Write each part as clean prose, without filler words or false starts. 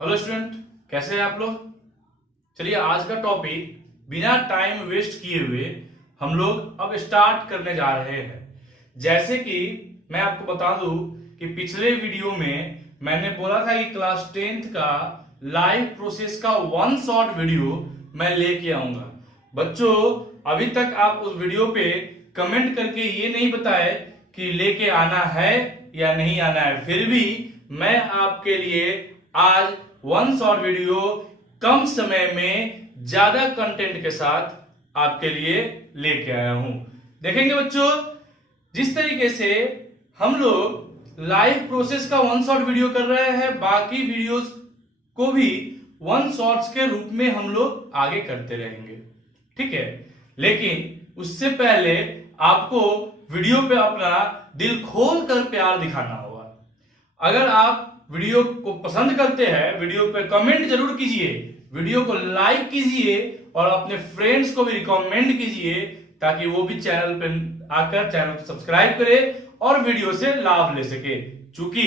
Hello student, कैसे हैं आप लोग। चलिए आज का टॉपिक बिना टाइम वेस्ट किए हुए हम लोग अब स्टार्ट करने जा रहे हैं। जैसे कि मैं आपको बता दूं कि पिछले वीडियो में मैंने बोला था कि क्लास 10th का लाइव प्रोसेस का वन शॉट वीडियो मैं लेके आऊंगा। बच्चों, अभी तक आप उस वीडियो पे कमेंट करके ये नहीं बताए कि लेके आना है या नहीं आना है, फिर भी मैं आपके लिए आज वन शॉट वीडियो कम समय में ज्यादा कंटेंट के साथ आपके लिए लेके आया हूं। देखेंगे बच्चों, जिस तरीके से हम लोग लाइव प्रोसेस का वन शॉट वीडियो कर रहे हैं, बाकी वीडियोस को भी वन शॉट्स के रूप में हम लोग आगे करते रहेंगे, ठीक है। लेकिन उससे पहले आपको वीडियो पे अपना दिल खोल कर प्यार दिखाना होगा। अगर आप वीडियो को पसंद करते हैं, वीडियो पे कमेंट जरूर कीजिए, वीडियो को लाइक कीजिए और अपने फ्रेंड्स को भी रिकमेंड कीजिए ताकि वो भी चैनल पे आकर चैनल को सब्सक्राइब करे और वीडियो से लाभ ले सके। चूंकि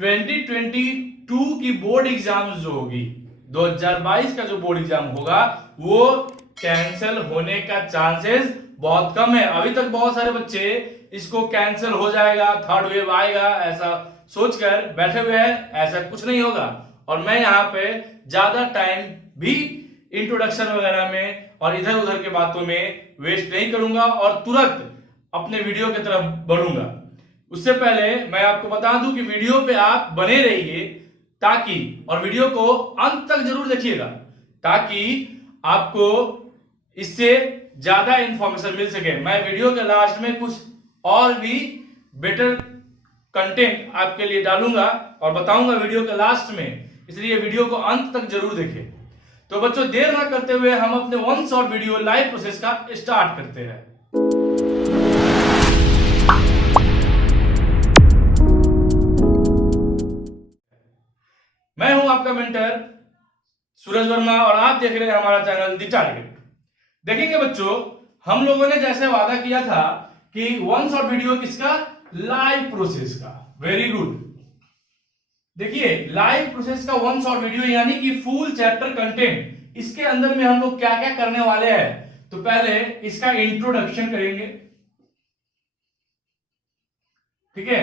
2022 की बोर्ड एग्जाम जो होगी, 2022 का जो बोर्ड एग्जाम होगा वो कैंसिल होने का चांसेस बहुत कम है। अभी तक बहुत सारे बच्चे इसको कैंसिल हो जाएगा, थर्ड वेव आएगा ऐसा सोचकर बैठे हुए हैं। ऐसा कुछ नहीं होगा और मैं यहाँ पे ज्यादा टाइम भी इंट्रोडक्शन वगैरह में और इधर उधर के बातों में वेस्ट नहीं करूंगा और तुरंत अपने वीडियो की तरफ बढ़ूंगा। उससे पहले मैं आपको बता दूं कि वीडियो पे आप बने रहिए ताकि, और वीडियो को अंत तक जरूर देखिएगा ताकि आपको इससे ज्यादा इंफॉर्मेशन मिल सके। मैं वीडियो के लास्ट में कुछ और भी बेटर कंटेंट आपके लिए डालूंगा और बताऊंगा वीडियो के लास्ट में, इसलिए वीडियो को अंत तक जरूर देखें। तो बच्चों, देर ना करते हुए हम अपने one shot video live process का स्टार्ट करते हैं। मैं हूं आपका मेंटर सूरज वर्मा और आप देख रहे हैं हमारा चैनल द टारगेट। देखेंगे बच्चों, हम लोगों ने जैसे वादा किया था कि वन शॉट वीडियो किसका, लाइव प्रोसेस का। Very good. देखिए, लाइव प्रोसेस का वन शॉट वीडियो यानी कि फुल चैप्टर कंटेंट, इसके अंदर में हम लोग क्या क्या करने वाले हैं। तो पहले इसका इंट्रोडक्शन करेंगे, ठीक है।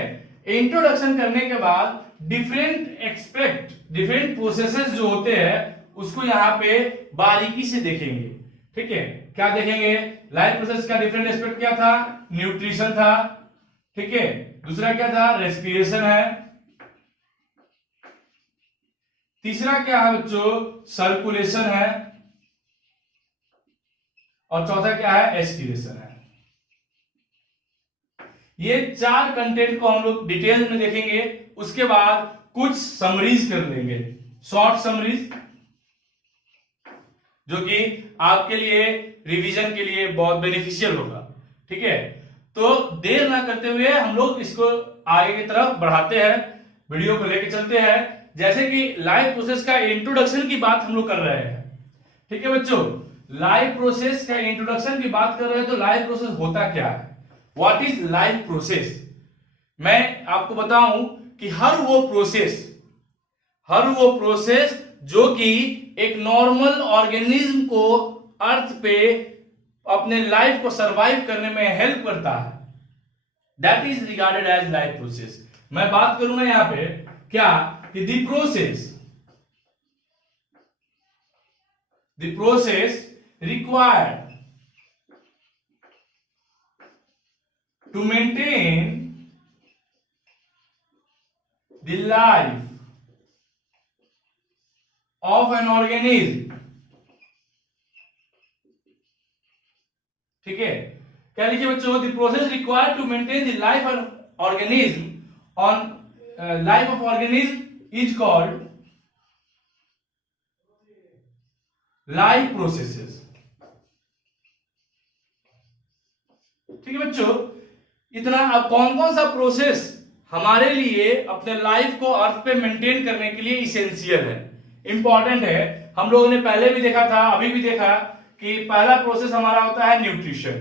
इंट्रोडक्शन करने के बाद डिफरेंट एक्सपेक्ट, डिफरेंट प्रोसेसेस जो होते हैं उसको यहां पे बारीकी से देखेंगे, ठीक है। क्या देखेंगे, लाइव प्रोसेस का डिफरेंट एस्पेक्ट क्या था, न्यूट्रिशन था, ठीक है। दूसरा क्या था, रेस्पिरेशन है। तीसरा क्या है बच्चों, सर्कुलेशन है। और चौथा क्या है, एस्पिरेशन है। ये चार कंटेंट को हम लोग डिटेल में देखेंगे। उसके बाद कुछ समरीज कर लेंगे, शॉर्ट समरीज, जो कि आपके लिए रिवीजन के लिए बहुत बेनिफिशियल होगा, ठीक है। तो देर ना करते हुए हम लोग इसको आगे की तरफ बढ़ाते हैं, वीडियो को लेके चलते हैं। जैसे कि लाइव प्रोसेस का इंट्रोडक्शन की बात हम लोग कर रहे हैं, ठीक है बच्चों। लाइव प्रोसेस का इंट्रोडक्शन की बात कर रहे हैं तो लाइव प्रोसेस होता क्या है, व्हाट इज लाइव प्रोसेस। मैं आपको बताऊं कि हर वो प्रोसेस जो कि एक नॉर्मल ऑर्गेनिज्म को अर्थ पे अपने लाइफ को सरवाइव करने में हेल्प करता है, that is regarded as life process. मैं बात करूंगा यहां पे क्या कि the process required to maintain the life of an organism, ठीक है। क्या लिखिए बच्चों, the process required to maintain the life of organism on life of organism is called life processes, ठीक है बच्चों। इतना। अब कौन कौन सा प्रोसेस हमारे लिए अपने लाइफ को अर्थ पे मेंटेन करने के लिए इसेंशियल है, इंपॉर्टेंट है। हम लोगों ने पहले भी देखा था, अभी भी देखा कि पहला प्रोसेस हमारा होता है न्यूट्रिशन,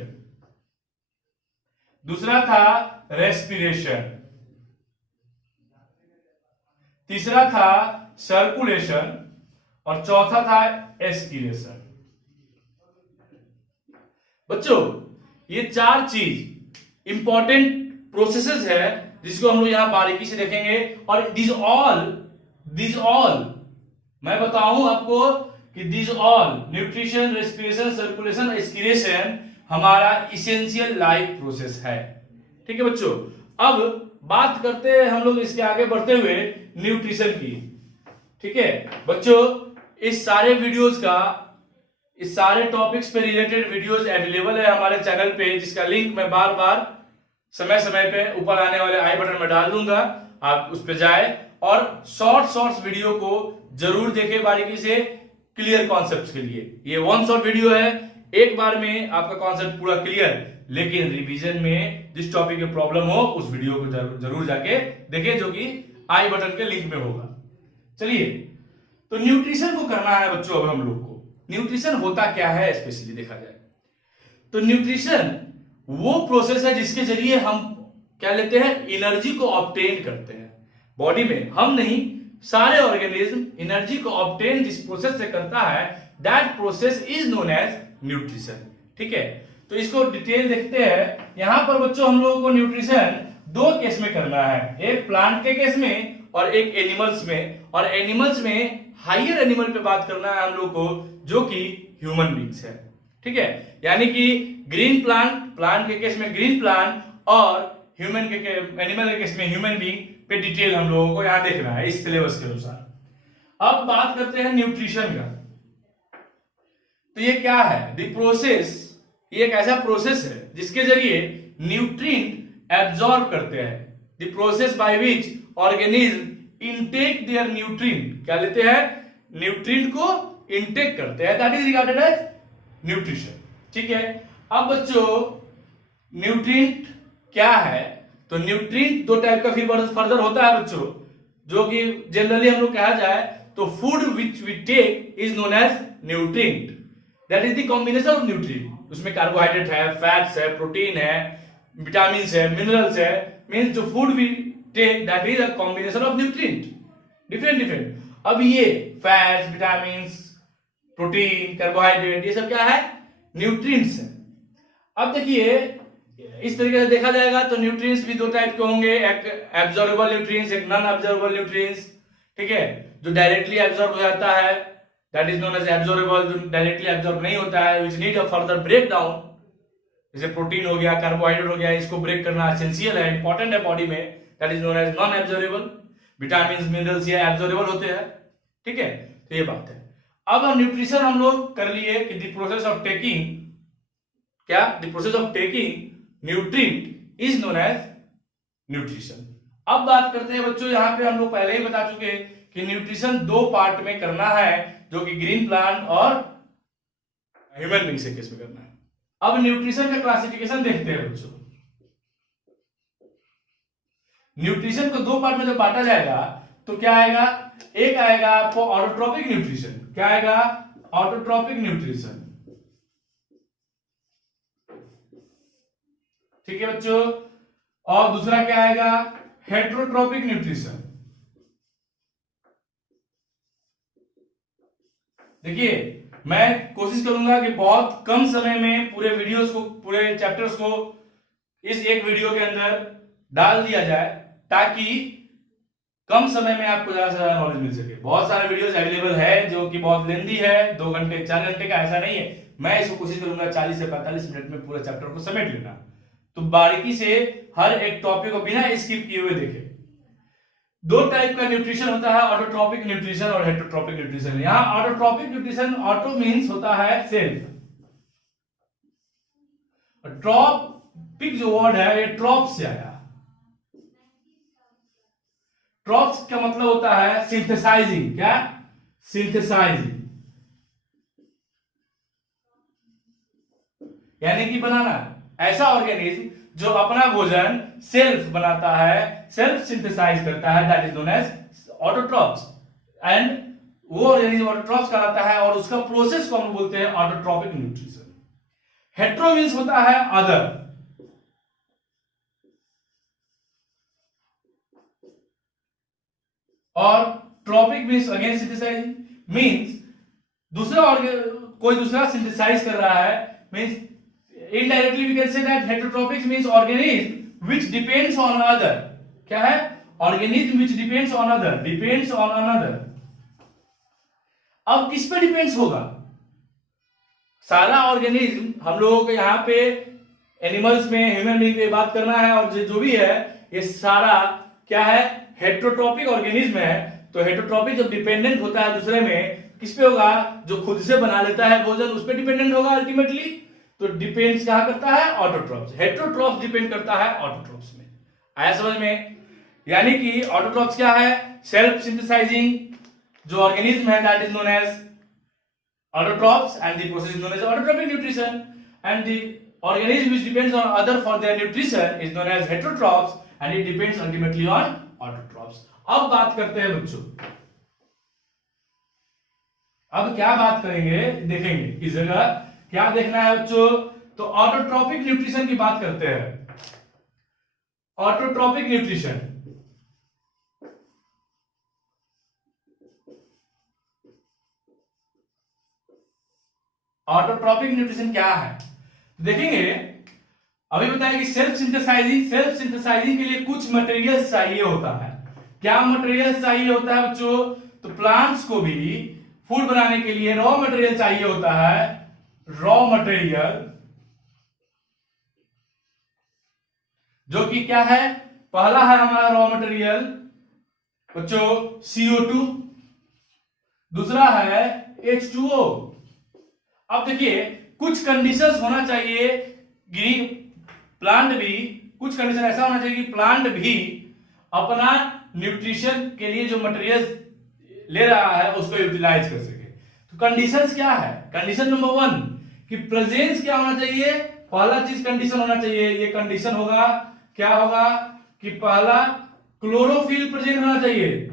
दूसरा था रेस्पिरेशन, तीसरा था सर्कुलेशन और चौथा था एस्किलेशन। बच्चों ये चार चीज इंपॉर्टेंट प्रोसेसेस है जिसको हम लोग यहां बारीकी से देखेंगे। और दिस ऑल मैं बताऊं आपको कि this all nutrition, respiration, circulation, एस्किलेशन हमारा इसेंशियल लाइफ प्रोसेस है। ठीक है बच्चों, अब बात करते हैं हम लोग इसके आगे बढ़ते हुए न्यूट्रिशन की। ठीक है बच्चों, इस सारे टॉपिक्स पे रिलेटेड वीडियोस अवेलेबल है हमारे चैनल पे, जिसका लिंक मैं बार बार समय समय पे ऊपर आने वाले आई बटन में डाल दूंगा। आप उस पर जाए और शॉर्ट्स वीडियो को जरूर देखें बारीकी से, क्लियर कॉन्सेप्ट के लिए। ये वन शॉट वीडियो है, एक बार में आपका कॉन्सेप्ट पूरा क्लियर, लेकिन रिवीजन में जिस टॉपिक में प्रॉब्लम हो उस वीडियो को जरूर जाके देखें, जो कि आई बटन के लिंक में होगा। चलिए, तो न्यूट्रिशन को करना है बच्चों। अब हम लोग को न्यूट्रिशन होता क्या है स्पेशली देखा जाए तो न्यूट्रिशन वो प्रोसेस है जिसके जरिए हम क्या लेते हैं, एनर्जी को ऑब्टेन करते हैं बॉडी में। हम नहीं, सारे ऑर्गेनिज्म एनर्जी को ऑब्टेन जिस प्रोसेस से करता है, that process is known as nutrition. ठीक है, तो इसको डिटेल देखते हैं। यहां पर बच्चों हम लोगों को न्यूट्रिशन दो केस में करना है, एक प्लांट के केस में और एक एनिमल्स में। और एनिमल्स में हायर एनिमल पे बात करना है हम लोग को, जो कि ह्यूमन बींग्स है। ठीक है, यानी कि ग्रीन प्लांट के केस में ग्रीन प्लांट और एनिमल के केस में ह्यूमन बींग पे डिटेल हम लोगों को यहां देखना है इस सिलेबस के अनुसार। अब बात करते हैं न्यूट्रिशन का। तो ये क्या है, द प्रोसेस, ये एक ऐसा प्रोसेस है जिसके जरिए न्यूट्रिएंट एब्जॉर्ब करते हैं। The process by which organism intake their nutrient, क्या लेते हैं, न्यूट्रिएंट को इनटेक करते हैं, that is regarded as nutrition. ठीक है, अब बच्चों न्यूट्रिएंट क्या है, तो न्यूट्रिएंट दो टाइप का फिर फर्दर होता है बच्चों, जो कि जनरली हम लोग कहा जाए तो food which we take is known as nutrient, that is the combination of nutrient. उसमें कार्बोहाइड्रेट है, फैट्स है, प्रोटीन है, विटामिन है, मिनरल्स है, मींस जो food we take that is a combination of nutrient, different. अब ये फैट्स, विटामिन, प्रोटीन, कार्बोहाइड्रेट, ये सब क्या है, न्यूट्रिएंट्स है। अब देखिए इस तरीके से देखा जाएगा तो न्यूट्रिएंट्स भी दो टाइप के होंगे, एक एब्जॉर्बेबल न्यूट्रिएंट्स, एक नॉन एब्जॉर्बेबल न्यूट्रिएंट्स। ठीक है, जो डायरेक्टली एब्जॉर्ब हो जाता है that is known as absorbable, जो डायरेक्टली एब्जॉर्ब नहीं होता है which need a further break down, जैसे प्रोटीन हो गया, कार्बोहाइड्रेट हो गया, इसको ब्रेक करना एसेंशियल है, इंपॉर्टेंट है बॉडी में, that is known as non absorbable. Vitamin, minerals ये एब्जॉर्बेबल होते हैं। ठीक है, तो ये बात है। अब न्यूट्रिशन हम लोग कर लिए कि द प्रोसेस ऑफ टेकिंग, क्या, the process of taking nutrient is known as nutrition. अब बात करते हैं बच्चों, यहां पे हम लोग पहले ही बता चुके कि न्यूट्रिशन दो पार्ट में करना है, जो कि ग्रीन प्लांट और ह्यूमन बींग के केस में करना है। अब न्यूट्रिशन का क्लासिफिकेशन देखते हैं बच्चों। न्यूट्रिशन को दो पार्ट में जब बांटा जाएगा तो क्या आएगा, एक आएगा आपको ऑटोट्रोपिक न्यूट्रिशन। क्या आएगा, ऑटोट्रोपिक न्यूट्रिशन। ठीक है बच्चों, और दूसरा क्या आएगा, हेट्रोट्रोपिक न्यूट्रिशन। देखिए मैं कोशिश करूंगा कि बहुत कम समय में पूरे वीडियोस को, पूरे चैप्टर्स को इस एक वीडियो के अंदर डाल दिया जाए, ताकि कम समय में आपको ज्यादा से ज्यादा नॉलेज मिल सके। बहुत सारे वीडियोस अवेलेबल है जो कि बहुत लेंदी है, 2 घंटे 4 घंटे का, ऐसा नहीं है। मैं इसको कोशिश करूंगा 40 से 45 मिनट में पूरा चैप्टर को समेट लेना, तो बारीकी से हर एक टॉपिक को बिना स्किप किए हुए देखें। दो टाइप का न्यूट्रिशन होता है, ऑटोट्रोपिक न्यूट्रिशन और हेटरोट्रोपिक न्यूट्रिशन। यहां ऑटोट्रोपिक न्यूट्रिशन, ऑटो मींस होता है सेल्फ, ट्रॉपिक जो वर्ड है ये ट्रॉप से आया। ट्रॉप्स का मतलब होता है सिंथेसाइजिंग, क्या, सिंथेसाइजिंग, यानी कि बनाना। ऐसा ऑर्गेनिज्म जो अपना भोजन सेल्फ बनाता है, सेल्फ सिंथेसाइज करता है, that is known as autotrophs. And वो ऑर्गेनिज्म ऑटोट्रॉप्स कहलाता है, और उसका प्रोसेस को हम बोलते हैं ऑटोट्रॉपिक न्यूट्रिशन। हेट्रो मींस होता है अदर, और tropic means again synthesising, means कोई दूसरा सिंथेसाइज कर रहा है, means indirectly we can say that heterotrophics means organism which depends on other. क्या है? Organism which depends on other, depends on another. अब किस पे डिपेंड्स होगा? सारा ऑर्गेनिज्म, हम लोगों को यहाँ पे एनिमल्स में, ह्यूमन बीइंग पे बात करना है, और जो भी है ये सारा क्या है? हेटेरोट्रॉपिक ऑर्गेनिज्म है। तो हेटेरोट्रॉपिक जब डिपेंडेंट होता है दूसरे में, किस पे होगा? जो खुद से बना लेता है भोजन उस पे डिपेंडेंट होगा अल्टीमेटली। तो डिपेंड्स कहां करता है? ऑटोट्रॉप्स। हेटेरोट्रॉप्स डिपेंड करता है ऑटोट्रॉप्स में। आया समझ में? यानी कि ऑटोट्रॉप्स क्या है? सेल्फ सिंथेसाइजिंग जो ऑर्गेनिज्म है, that is known as autotrophs, and the process is known as autotrophic nutrition, and the organism which depends on other for their nutrition is known as heterotrophs, and it depends ultimately on autotrophs. अब बात करते हैं बच्चों, अब क्या बात करेंगे, देखेंगे इस जगह क्या देखना है बच्चों? तो ऑटोट्रॉपिक न्यूट्रिशन की बात करते हैं। ऑटोट्रॉपिक न्यूट्रिशन, ऑटोट्रॉपिक न्यूट्रिशन क्या है देखेंगे। अभी बताया कि सेल्फ सिंथेसाइजिंग के लिए कुछ मटेरियल्स चाहिए होता है। क्या मटेरियल्स चाहिए होता है बच्चों? तो प्लांट्स को भी फूड बनाने के लिए रॉ मटेरियल चाहिए होता है। रॉ मटेरियल जो कि क्या है? पहला है हमारा रॉ मटेरियल बच्चों CO2, दूसरा है H2O। अब देखिए कुछ कंडीशंस होना चाहिए, ग्रीन प्लांट भी, कुछ कंडीशन ऐसा होना चाहिए कि प्लांट भी अपना न्यूट्रिशन के लिए जो मटेरियल ले रहा है उसको यूटिलाइज कर सके। तो कंडीशंस क्या है? कंडीशन नंबर 1 कि प्रेजेंस क्या होना चाहिए? पहला चीज कंडीशन होना चाहिए, ये कंडीशन होगा, क्या होगा कि पहला क्लोरोफिल प्रेजेंट होना चाहिए।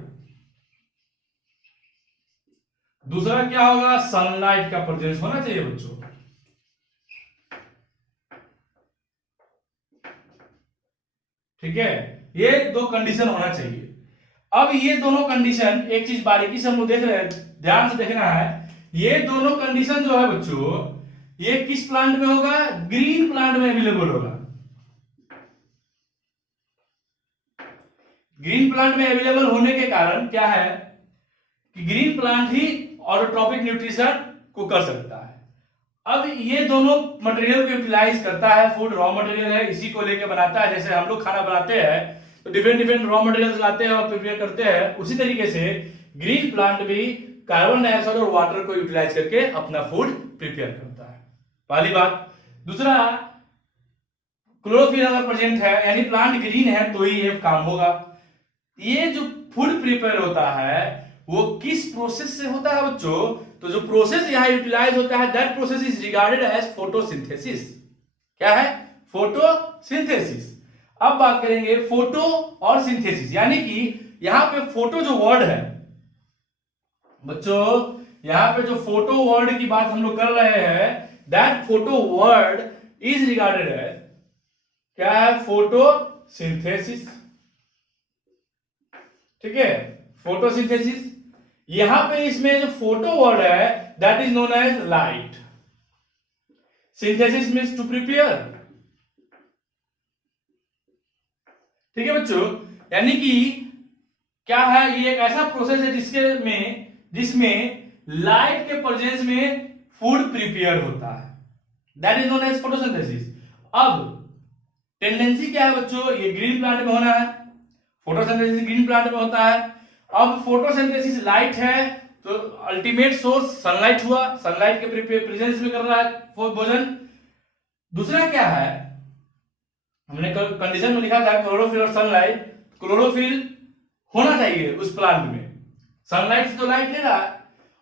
दूसरा क्या होगा? सनलाइट का प्रेजेंस होना चाहिए बच्चों। ठीक है, ये दो कंडीशन होना चाहिए। अब ये दोनों कंडीशन, एक चीज बारीकी से हम लोग देख रहे हैं, ध्यान से देखना है, ये दोनों कंडीशन जो है बच्चों, ये किस प्लांट में होगा? ग्रीन प्लांट में अवेलेबल होगा। ग्रीन प्लांट में अवेलेबल होने के कारण क्या है कि ग्रीन प्लांट ही ऑटोट्रॉपिक न्यूट्रिशन को कर सकता है। अब ये दोनों मटेरियल को यूटिलाइज करता है, फूड रॉ मटेरियल है, इसी को लेकर बनाता है। जैसे हम लोग खाना बनाते हैं तो डिफरेंट रॉ मटेरियल्स लाते हैं और प्रिपेयर करते हैं, उसी तरीके से ग्रीन प्लांट भी कार्बन डाइऑक्साइड और वाटर को यूटिलाइज करके अपना फूड प्रिपेयर करता है। पहली बात। दूसरा, क्लोरोफिल अगर प्रेजेंट है यानी प्लांट ग्रीन है तो ही ये काम होगा। ये जो फूड प्रिपेयर होता है वो किस प्रोसेस से होता है बच्चों? तो जो प्रोसेस यहां यूटिलाइज होता है, that process is regarded as photosynthesis. क्या है? फोटोसिंथेसिस। अब बात करेंगे फोटो और सिंथेसिस, यानी कि यहां पे फोटो जो वर्ड है बच्चों, यहां पे जो फोटो वर्ड की बात हम लोग कर रहे हैं, that photo word is regarded as क्या है? फोटोसिंथेसिस। ठीक है, फोटोसिंथेसिस। यहां पे इसमें जो फोटो वर्ड है that is known as light. Synthesis means to prepare. ठीक है बच्चों, यानी कि क्या है? ये एक ऐसा प्रोसेस है जिसमें लाइट के प्रेजेंस में फूड प्रिपेयर होता है, that is known as photosynthesis. अब टेंडेंसी क्या है बच्चों? ये ग्रीन प्लांट में होना है, फोटोसिंथेसिस ग्रीन प्लांट में होता है। अब फोटोसिंथेसिस लाइट है तो अल्टीमेट सोर्स सनलाइट हुआ, सनलाइट के प्रेजेंस में कर रहा है भोजन। दूसरा क्या है? हमने कंडीशन में लिखा था क्लोरोफिल और सनलाइट। क्लोरोफिल होना चाहिए उस प्लांट में, सनलाइट से तो लाइट ले रहा है।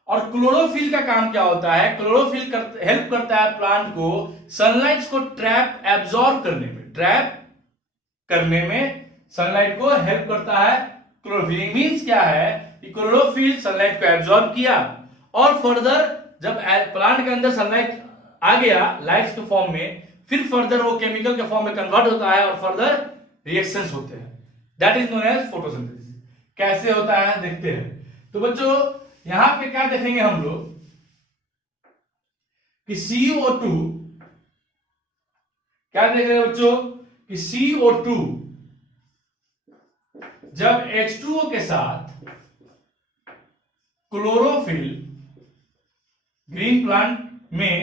और क्लोरोफिल का काम क्या होता है? क्लोरोफिल हेल्प करता है प्लांट को सनलाइट को एब्जॉर्ब करने में सनलाइट को हेल्प करता है। क्लोरोफिल मींस क्या है कि क्लोरोफिल सनलाइट को एब्जॉर्ब किया और फर्दर जब प्लांट के अंदर सनलाइट आ गया लाइट के फॉर्म में, फिर फर्दर वो केमिकल के फॉर्म में कन्वर्ट होता है और फर्दर रिएक्शंस होते हैं, that is known as photosynthesis. कैसे होता है देखते हैं। तो बच्चों यहां पे क्या देखेंगे हम लोग कि CO2, क्या देख रहे हैं बच्चों कि CO2 जब H2O के साथ क्लोरोफिल ग्रीन प्लांट में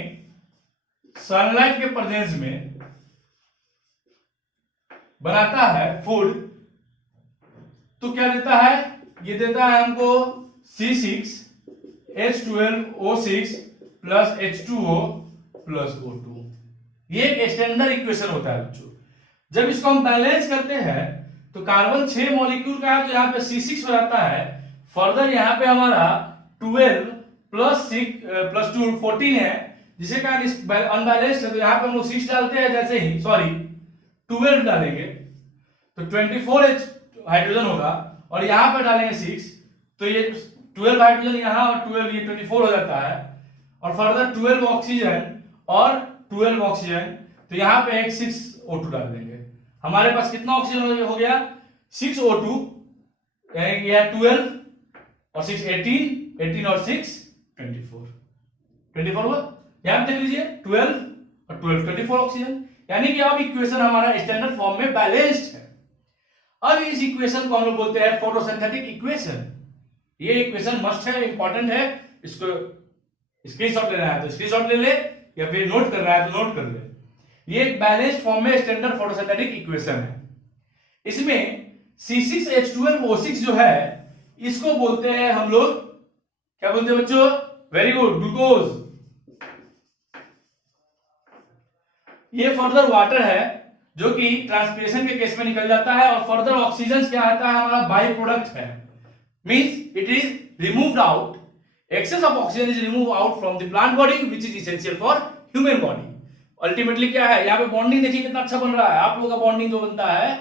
सनलाइट के प्रेजेंस में बनाता है फूड, तो क्या देता है, ये देता है हमको C6H12O6 plus H2O plus O2। ये एक स्टैंडर्ड इक्वेशन होता है बच्चों। जब इसको हम बैलेंस करते हैं तो कार्बन 6 मॉलिक्यूल का है तो यहाँ पे C6 हो जाता है। फर्दर यहाँ पे हमारा 12 प्लस 6 प्लस 2 14 है, जिसे कहा अनबैलेंस्ड है, तो यहाँ पे हम लोग 6 डालते हैं, जैसे ही 12 डालेंगे तो 24H हाइड्रोजन होगा और यहाँ पे डालेंगे 6 तो ये 12 हाइड्रोजन यहाँ और 12 ये 24 हो जाता है। और फर्दर 12 ऑक्सीजन और 12 ऑक्सीजन, तो यहाँ पे एक 6O2 डाल देंगे। हमारे पास कितना ऑक्सीजन हो गया, 6O2, यह 12 और 6 18 और 6 24 हुआ। यहां देख लीजिए 12 और 12 24 ऑक्सीजन, यानी कि अब इक्वेशन हमारा स्टैंडर्ड फॉर्म में बैलेंस्ड है। अब इस इक्वेशन को हम लोग बोलते हैं फोटोसिंथेटिक इक्वेशन। ये इक्वेशन मस्ट है, इंपॉर्टेंट है, इसको स्क्रीनशॉट लेना है तो स्क्रीनशॉट ले ले, या फिर नोट कर रहा है तो नोट कर ले। ये एक बैलेंस्ड फॉर्म में स्टैंडर्ड फोटोसिंथेटिक इक्वेशन है। इसमें C6H12O6 जो है इसको बोलते हैं हम लोग, क्या बोलते हैं बच्चों, वेरी गुड, ग्लूकोज। ये फर्दर वाटर है जो कि ट्रांसपिरेशन के केस में निकल जाता है और फर्दर ऑक्सीजन क्या आता है, हमारा बाई प्रोडक्ट है। Means it is removed out, excess of oxygen is remove out from the plant body which is essential for human body. Ultimately क्या है, यहाँ पे बॉन्डिंग देखिए कितना अच्छा बन रहा है। आप लोगों का बॉन्डिंग जो बनता है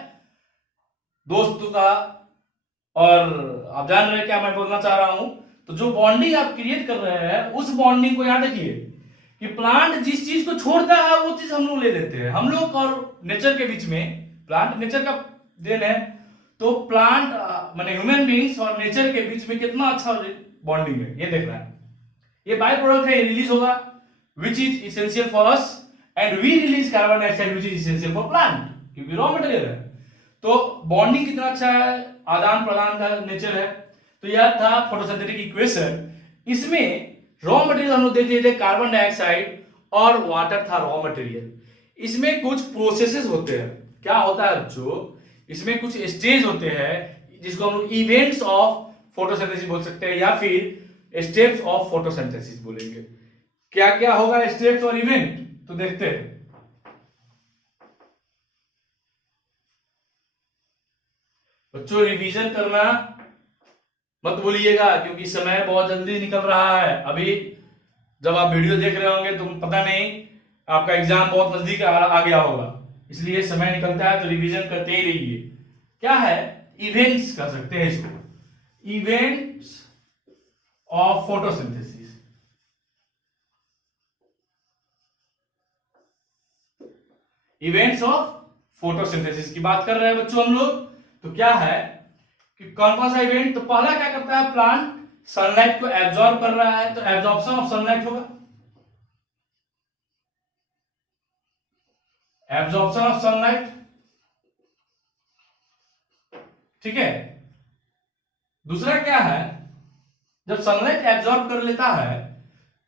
दोस्तों का, और आप जान रहे हैं क्या मैं बोलना चाह रहा हूं, तो जो बॉन्डिंग आप क्रिएट कर रहे हैं उस बॉन्डिंग को याद रखिए कि प्लांट जिस चीज को छोड़ता है वो चीज हम लोग ले लेते हैं। हम लोग और नेचर के बीच में, प्लांट नेचर का देन है, तो प्लांट माने ह्यूमन बीइंग्स और नेचर के बीच में कितना अच्छा बॉन्डिंग है, ये देखना है। ये बाय प्रोडक्ट है, रिलीज होगा which is essential for us and we release carbon dioxide which is essential for plant, क्योंकि रॉ मटेरियल है। तो बॉन्डिंग कितना अच्छा है, आदान प्रदान का नेचर है। तो यह था फोटोसिंथेटिक इक्वेशन। इसमें रॉ मटेरियल हम लोग देख लेते हैं, कार्बन डाइऑक्साइड और वाटर था रॉ मटेरियल। इसमें कुछ प्रोसेसेस होते हैं। क्या होता है बच्चों, इसमें कुछ स्टेज होते हैं जिसको हम लोग इवेंट्स ऑफ फोटोसिंथेसिस बोल सकते हैं या फिर स्टेप्स ऑफ फोटोसिंथेसिस बोलेंगे। क्या क्या होगा स्टेप्स और इवेंट, तो देखते हैं। बच्चों रिवीजन करना मत भूलिएगा क्योंकि समय बहुत जल्दी निकल रहा है। अभी जब आप वीडियो देख रहे होंगे तो पता नहीं आपका एग्जाम बहुत नजदीक आ गया होगा, इसलिए समय निकलता है तो रिवीजन करते ही रहिए। क्या है, इवेंट्स कर सकते हैं इसको, events of photosynthesis. Events of photosynthesis की बात कर रहे हैं बच्चों हम लोग। तो क्या है कि कौन कौन सा इवेंट, तो पहला क्या करता है, प्लांट सनलाइट को एब्जॉर्ब कर रहा है, तो एब्जॉर्प्शन ऑफ सनलाइट होगा, एब्जॉर्प्शन ऑफ सनलाइट, ठीक है। दूसरा क्या है, जब सनलाइट एब्जॉर्ब कर लेता है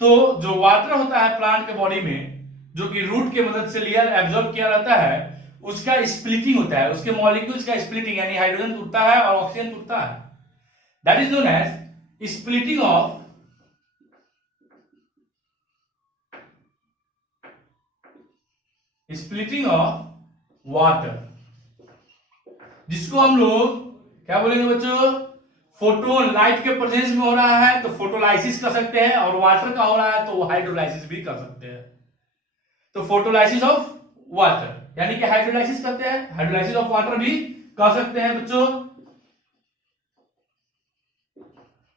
तो जो वाटर होता है प्लांट के बॉडी में, जो कि रूट की मदद से लिया एब्जॉर्ब किया जाता है, उसका स्प्लिटिंग होता है, उसके मॉलिक्यूल्स का स्प्लिटिंग, यानी हाइड्रोजन टूटता है और ऑक्सीजन टूटता है। That is known as splitting of water, जिसको हम लोग क्या बोलेंगे बच्चों, फोटोन, लाइट के प्रेजेंस में हो रहा है तो फोटोलाइसिस कर सकते हैं, और वाटर का हो रहा है तो हाइड्रोलाइसिस भी कर सकते हैं। तो फोटोलाइसिस ऑफ वाटर यानी कि हाइड्रोलाइसिस करते हैं, हाइड्रोलाइसिस ऑफ वाटर भी कर सकते हैं बच्चों।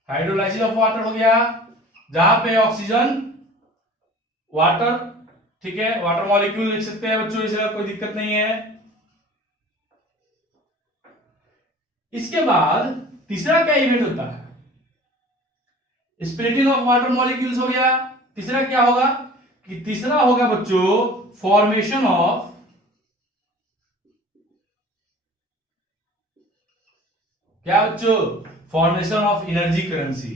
हाइड्रोलाइसिस ऑफ वाटर हो गया जहां पे ऑक्सीजन, वाटर, ठीक है, वाटर मॉलिक्यूल लिख सकते हैं बच्चों, इसमें कोई दिक्कत नहीं है। इसके बाद तीसरा क्या इवेंट होता है, स्प्लिटिंग ऑफ वाटर मॉलिक्यूल्स हो गया। तीसरा क्या होगा कि तीसरा होगा बच्चों फॉर्मेशन ऑफ क्या बच्चों, formation of energy currency.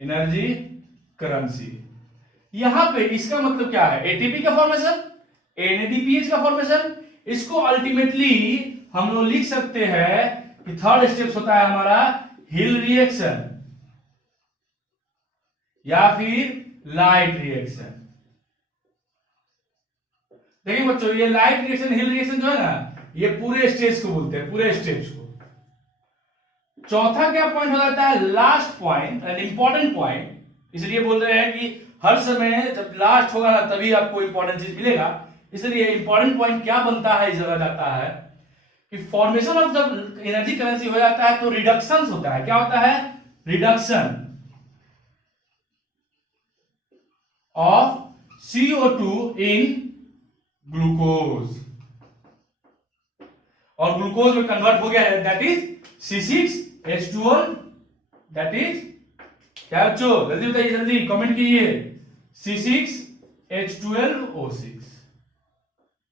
Energy currency यहां पे इसका मतलब क्या है, एटीपी का फॉर्मेशन, एनएडीपीएच का फॉर्मेशन। इसको अल्टीमेटली हम लोग लिख सकते हैं कि थर्ड स्टेप होता है हमारा हिल रिएक्शन या फिर लाइट रिएक्शन। देखिए बच्चों, ये लाइट रिएक्शन हिल रिएक्शन जो है ना, ये पूरे स्टेज को बोलते हैं, पूरे स्टेज को। चौथा क्या पॉइंट हो जाता है, last point, an important point. इसलिए बोल रहे हैं कि हर समय जब लास्ट होगा ना तभी आपको इंपॉर्टेंट चीज मिलेगा। इसलिए इंपॉर्टेंट पॉइंट क्या बनता है, इस जगह जाता है कि फॉर्मेशन ऑफ जब एनर्जी करेंसी हो जाता है तो रिडक्शन होता है। क्या होता है, reduction of CO2 in glucose, और ग्लूकोज में कन्वर्ट हो गया है, that is C6H12, that is क्या बच्चों, जल्दी बताइए, जल्दी कमेंट कीजिए, C6H12O6।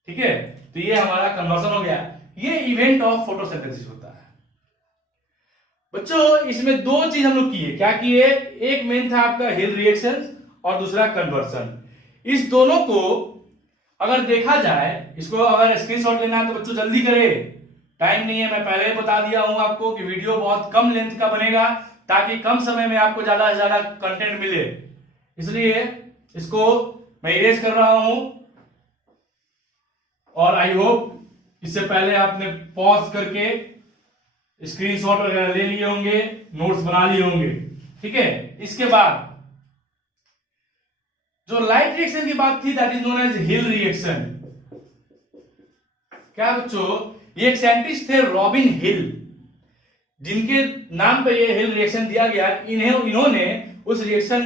ठीक है, तो ये हमारा कन्वर्सन हो गया। ये इवेंट ऑफ फोटोसिंथेसिस होता है बच्चों। इसमें दो चीज हम लोग किए, क्या किए, एक मेन था आपका हिल रिएक्शन और दूसरा कन्वर्सन। इस दोनों को अगर देखा जाए, इसको अगर स्क्रीनशॉट लेना है तो बच्चों जल्दी करें, टाइम नहीं है। मैं पहले ही बता दिया हूं आपको कि वीडियो बहुत कम लेंथ का बनेगा ताकि कम समय में आपको ज्यादा से ज्यादा कंटेंट मिले, इसलिए इसको मैं इरेज कर रहा हूं। और आई होप इससे पहले आपने पॉज करके स्क्रीनशॉट वगैरह ले लिए होंगे, नोट्स बना लिए होंगे। ठीक है, इसके बाद जो लाइट रिएक्शन की बात थी, that is known as hill reaction. क्या बच्चों, ये एक साइंटिस्ट थे रॉबिन हिल, जिनके नाम पे ये हिल रिएक्शन दिया गया। इन्होंने उस रिएक्शन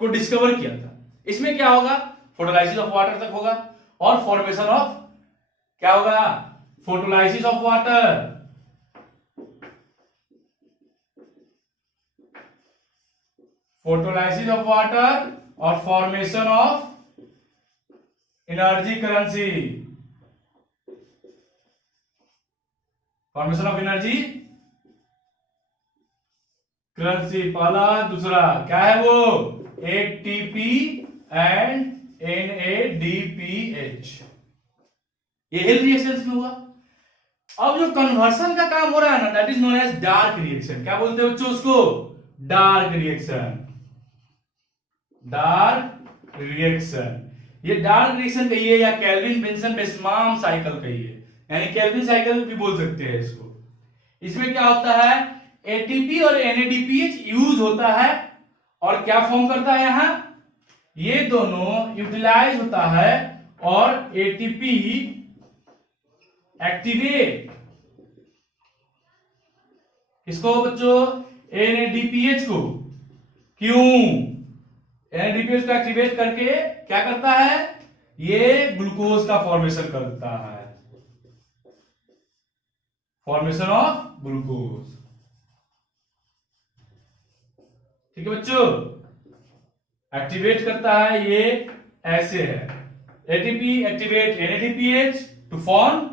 को डिस्कवर किया था। इसमें क्या होगा, फोटोलाइसिस ऑफ वाटर तक होगा और फॉर्मेशन ऑफ क्या होगा, photolysis of water, photolysis of water और formation of energy currency, formation of energy currency. पहला, दूसरा क्या है वो, एटीपी एंड NADPH। ये हिल रिएक्शंस में हुआ। अब जो कन्वर्सन का काम हो रहा है ना, that is known as dark reaction. क्या बोलते हैं बच्चों उसको, डार्क रिएक्शन, डार्क रिएक्शन। ये डार्क रिएक्शन कहिए या केल्विन बेंसन बेस्माम साइकिल कहिए, यानी केल्विन साइकिल भी बोल सकते हैं इसको। इसमें क्या होता है, एटीपी और NADPH यूज होता है और क्या फॉर्म करता है, यहां ये दोनों यूटिलाइज होता है और एटीपी एक्टिवेट किसको बच्चों, NADPH को। क्यों, NADPH को एक्टिवेट करके क्या करता है, ये ग्लूकोज का फॉर्मेशन करता है, फॉर्मेशन ऑफ ग्लूकोज। ठीक है बच्चों, एक्टिवेट करता है, ये ऐसे है, ATP activate NADPH to form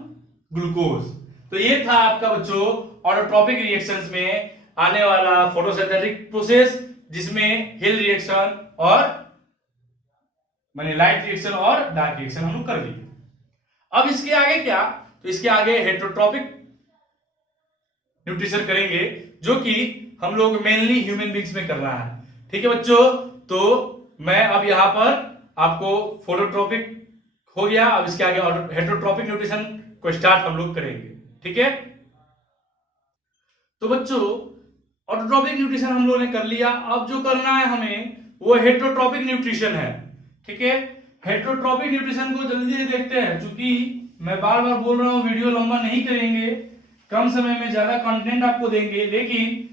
glucose. तो ये था आपका बच्चों ऑटोट्रोपिक रिएक्शंस में आने वाला फोटोसिंथेटिक प्रोसेस, जिसमें हिल रिएक्शन और माने लाइट रिएक्शन और डार्क रिएक्शन हम लोग कर लिए। अब इसके आगे क्या, तो इसके आगे हेटेरोट्रोपिक न्यूट्रिशन करेंगे, जो कि हम लोग मेनली ह्यूमन बींग्स में करना है। ठीक है बच्चों, तो मैं अब यहां पर आपको फोटोट्रोपिक हो गया, अब इसके आगे हेटेरोट्रोपिक न्यूट्रिशन को स्टार्ट हम लोग करेंगे। ठीक है, तो बच्चों ऑटोट्रोपिक न्यूट्रिशन हम लोगों ने कर लिया। अब जो करना है हमें वो हेटेरोट्रोपिक न्यूट्रिशन है। ठीक है, हेटेरोट्रोपिक न्यूट्रिशन को जल्दी से देखते हैं, क्योंकि मैं बार बार बोल रहा हूं वीडियो लंबा नहीं करेंगे, कम समय में ज्यादा कंटेंट आपको देंगे। लेकिन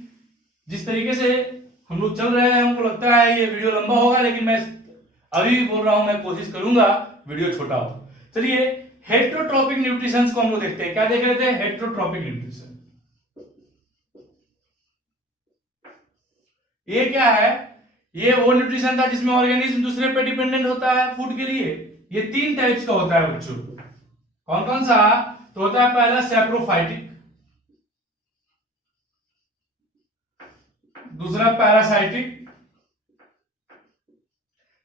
जिस तरीके से हम लोग चल रहे हैं, हमको लगता है ये वीडियो लंबा होगा, लेकिन मैं अभी भी बोल रहा हूं, मैं कोशिश करूंगा वीडियो छोटा हो। चलिए हेटेरोट्रोपिक न्यूट्रिशन को हम लोग देखते हैं। क्या देख रहे थे, हेटेरोट्रोपिक न्यूट्रिशन। ये क्या है, ये वो न्यूट्रिशन था जिसमें ऑर्गेनिज्म दूसरे पे डिपेंडेंट होता है फूड के लिए। ये 3 टाइप्स का होता है बच्चों। कौन कौन सा? तो होता है पहला सैप्रोफाइटिक, दूसरा पैरासाइटिक,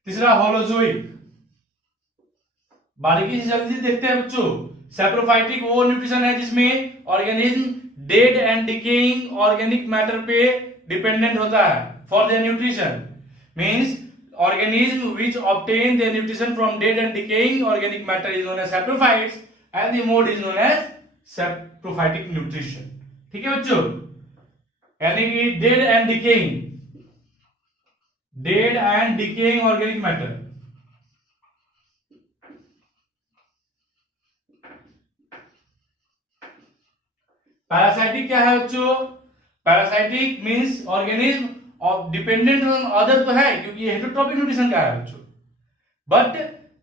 तीसरा होलोजोइक। बारीकी से जल्दी देखते हैं बच्चों। सैप्रोफाइटिक वो न्यूट्रिशन है जिसमें organism dead and decaying organic matter पे डिपेंडेंट होता है for their nutrition. Means organism which obtain their nutrition from dead and decaying organic matter is known as saprophytes and the mode is known as saprophytic nutrition। ठीक है बच्चों, यानी कि dead and decaying organic matter। Parasitic क्या है बच्चों? Parasitic means organism और dependent on other तो है क्योंकि ये हेटेरोट्रॉपिक न्यूट्रिशन का है बच्चों, बट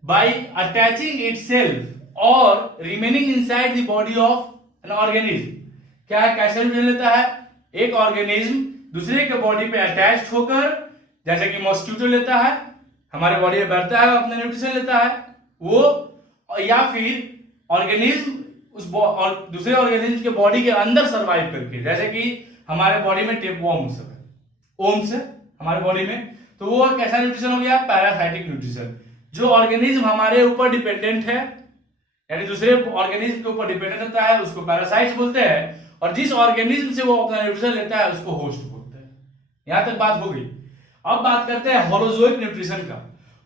बाय अटैचिंग इटसेल्फ और remaining inside the body of an organism. क्या है, कैसे न्यूट्रिशन लेता है? एक ऑर्गेनिज्म दूसरे के बॉडी पे अटैच होकर, जैसे कि मॉस्किटो लेता है, हमारे बॉडी में बैठता है, अपना न्यूट्रिशन लेता है वो, या फिर ऑर्गेनिज्म उस और दूसरे ऑर्गेनिज्म के बॉडी के अंदर सरवाइव करके, जैसे कि हमारे बॉडी में टेपवर्म सब है, ओम्स है हमारे बॉडी में, तो वो कैसा न्यूट्रिशन हो गया? Parasitic nutrition. जो ऑर्गेनिज्म हमारे ऊपर डिपेंडेंट है, यानी दूसरे ऑर्गेनिज्म के ऊपर डिपेंडेंट होता है, उसको पैरासाइट्स बोलते हैं, और जिस ऑर्गेनिज्म से वो अपना न्यूट्रिशन लेता है उसको होस्ट बोलते हैं। यहां तक बात हो गई। अब बात करते हैं होलोजोइक न्यूट्रिशन का।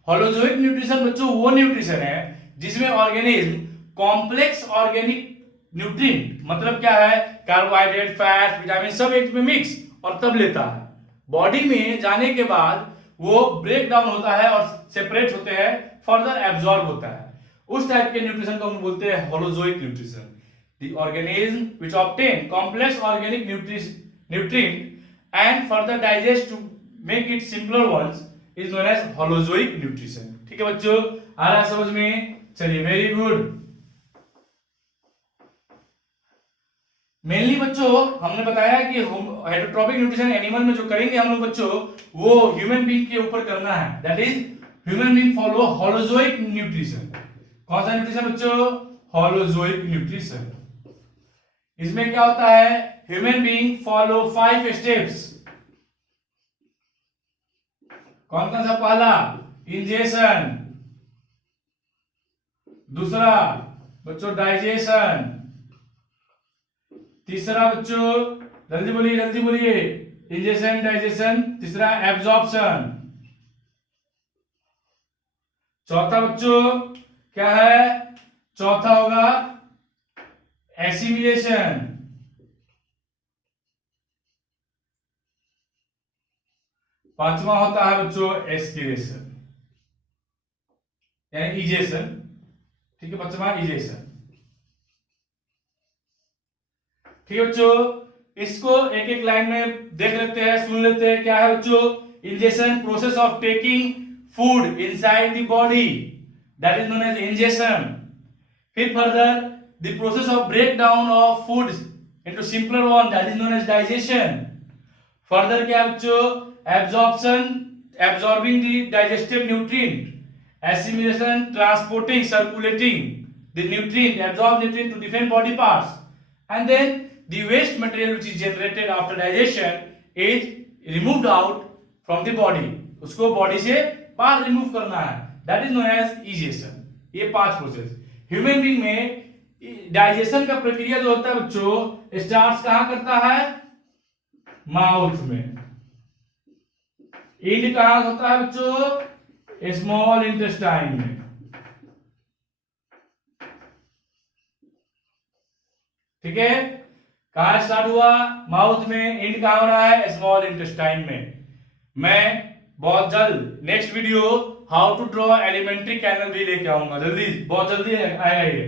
होलोजोइक न्यूट्रिशन बच्चों वो न्यूट्रिशन है जिसमें ऑर्गेनिज्म कॉम्प्लेक्स ऑर्गेनिक न्यूट्रिएंट, मतलब क्या है, कार्बोहाइड्रेट, फैट, विटामिन सब एक में मिक्स और तब लेता है। बॉडी में जाने के बाद वो ब्रेक डाउन होता है और सेपरेट होते हैं, फर्दर एब्जॉर्ब होता है। उस टाइप के न्यूट्रिशन को हम बोलते हैं holozoic nutrition. The organism which obtain complex organic nutrient and further digest to make it simpler once is known as holozoic nutrition. ठीक है बच्चों, आ रहा है समझ में? चलिए, वेरी गुड। मेनली बच्चों हमने बताया कि हेटेरोट्रॉपिक न्यूट्रिशन एनिमल में जो करेंगे हम लोग बच्चों, वो ह्यूमन बीइंग के ऊपर करना है। That is human being follow holozoic nutrition. कौन सा न्यूट्रिशन बच्चों? Holozoic nutrition. इसमें क्या होता है? Human being follow 5 steps. कौन कौन सा? पहला इंजेशन, दूसरा बच्चों डाइजेशन, तीसरा बच्चों जल्दी बोलिए, इंजेशन, डाइजेशन, तीसरा एब्जॉर्प्शन, चौथा बच्चों क्या है? चौथा होगा एसिमिलेशन, पांचवा होता है बच्चों एस्किलेशन यानी इजेशन। ठीक है, पांचवा इजेशन। ठीक है बच्चों, इसको एक एक लाइन में देख लेते हैं, सुन लेते हैं। क्या है बच्चों? Ingestion, process of taking food inside the body, that is known as ingestion. फिर further the process of break down of food into simpler one, that is known as digestion. Further क्या है बच्चों? Absorption, absorbing the digestive nutrient, assimilation, transporting, circulating the nutrient, absorb nutrient to different body parts, and then the waste material which is generated after digestion is removed out from the body। उसको body से बाहर remove करना है, that is known as egestion। ये 5 process. Human being में digestion का प्रक्रिया जो होता है बच्चों, स्टार्ट कहां करता है? माउथ में। एंड कहां होता है बच्चों? स्मॉल इंटेस्टाइन में। ठीक है, कहां स्टार्ट हुआ? माउथ में। एंड कहां हो रहा है? स्मॉल इंटेस्टाइन में। मैं बहुत जल्द next video how to draw alimentary canal भी लेके आऊंगा, जल्दी, बहुत जल्दी आएगा ये।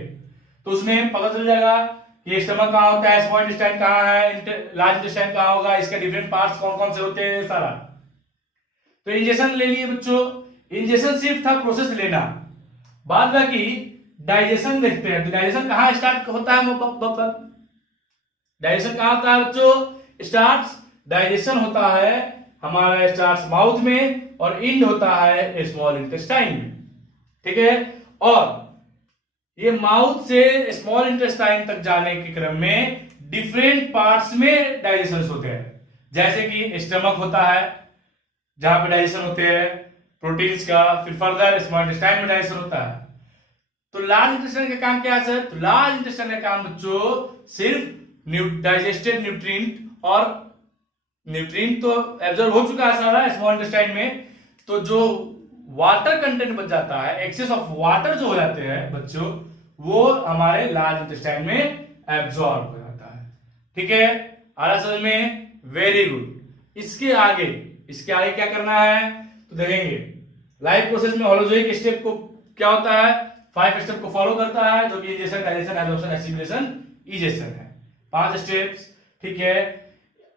तो उसमें पता चल जाएगा कि स्टमक कहां होता है, स्मॉल इंटेस्टाइन कहां है, लार्ज इंटेस्टाइन कहां होगा, इसके डिफरेंट पार्ट्स कौन कौन से होते हैं, सारा। तो इंजेक्शन ले लिए बच्चों। इंजेक्शन सिर्फ था प्रोसेस लेना, बाद बाकी डाइजेशन देखते हैं। तो डाइजेशन कहां स्टार्ट होता है? डाइजेशन कहां होता है बच्चों? डाइजेशन होता है हमारा स्टार्ट्स माउथ में और एंड होता है स्मॉल इंटेस्टाइन में, ठीक है। और ये माउथ से स्मॉल इंटेस्टाइन तक जाने के क्रम में डिफरेंट पार्ट्स में डाइजेशन होते हैं, जैसे कि स्टमक होता है जहां पे डाइजेशन होते हैं प्रोटीन्स का, फिर फर्दर स्मॉल इंटेस्टाइन में डाइजेशन होता है। तो लार्ज इंटेस्टाइन का काम क्या है सर? तो लार्ज इंटेस्टाइन का काम बच्चों सिर्फ डाइजेस्टेड न्यूट्रिएंट और न्यूट्रिएंट तो एब्जॉर्ब हो चुका है सारा स्मॉल इंटेस्टाइन में, तो जो वाटर कंटेंट बच जाता है, एक्सेस ऑफ वाटर जो हो जाते हैं बच्चों, वो हमारे लार्ज इंटेस्टाइन में एब्जॉर्ब हो जाता है, ठीक है। आ रहा समझ में? Very good. इसके आगे क्या करना है तो देखेंगे। लाइफ प्रोसेस में होलोजोइक स्टेप को क्या होता है, 5 स्टेप को फॉलो करता है, जो कि injection, digestion, absorption, assimilation, egestion है, 5 स्टेप्स, ठीक है।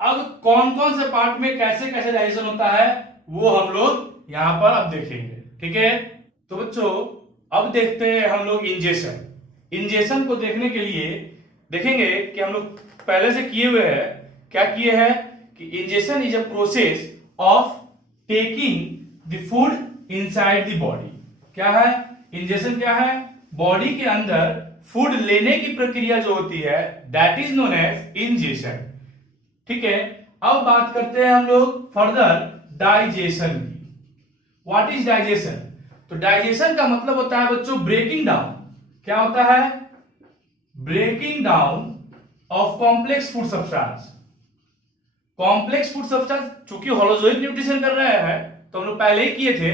अब कौन कौन से पार्ट में कैसे कैसे डाइजेशन होता है वो हम लोग यहां पर अब देखेंगे, ठीक है। तो बच्चों अब देखते हैं हम लोग इंजेशन। इंजेशन को देखने के लिए देखेंगे कि हम लोग पहले से किए हुए हैं, क्या किए हैं कि ingestion is a process of taking the food inside the body. क्या है इंजेशन? क्या है? बॉडी के अंदर फूड लेने की प्रक्रिया जो होती है, that is known as ingestion, ठीक है। अब बात करते हैं हम लोग फर्दर डाइजेशन की। What is digestion? तो डाइजेशन का मतलब होता है बच्चों ब्रेकिंग डाउन। क्या होता है? Breaking down of complex food substance. Complex food substance, चूंकि होलोजोइक न्यूट्रिशन कर रहे हैं तो हम लोग पहले ही किए थे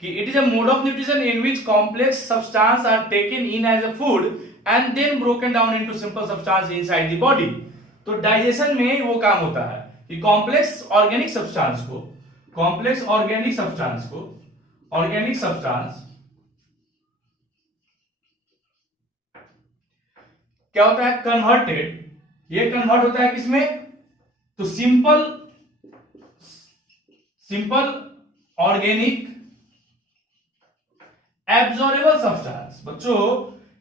कि it is a mode of nutrition in which complex substance are taken in as a food and then broken down into simple substance inside the body. तो डाइजेशन में वो काम होता है कि कॉम्प्लेक्स ऑर्गेनिक सब्सटेंस क्या होता है? कन्वर्टेड। ये कन्वर्ट होता है किसमें? तो सिंपल ऑर्गेनिक एब्जॉर्बेबल सब्सटेंस। बच्चों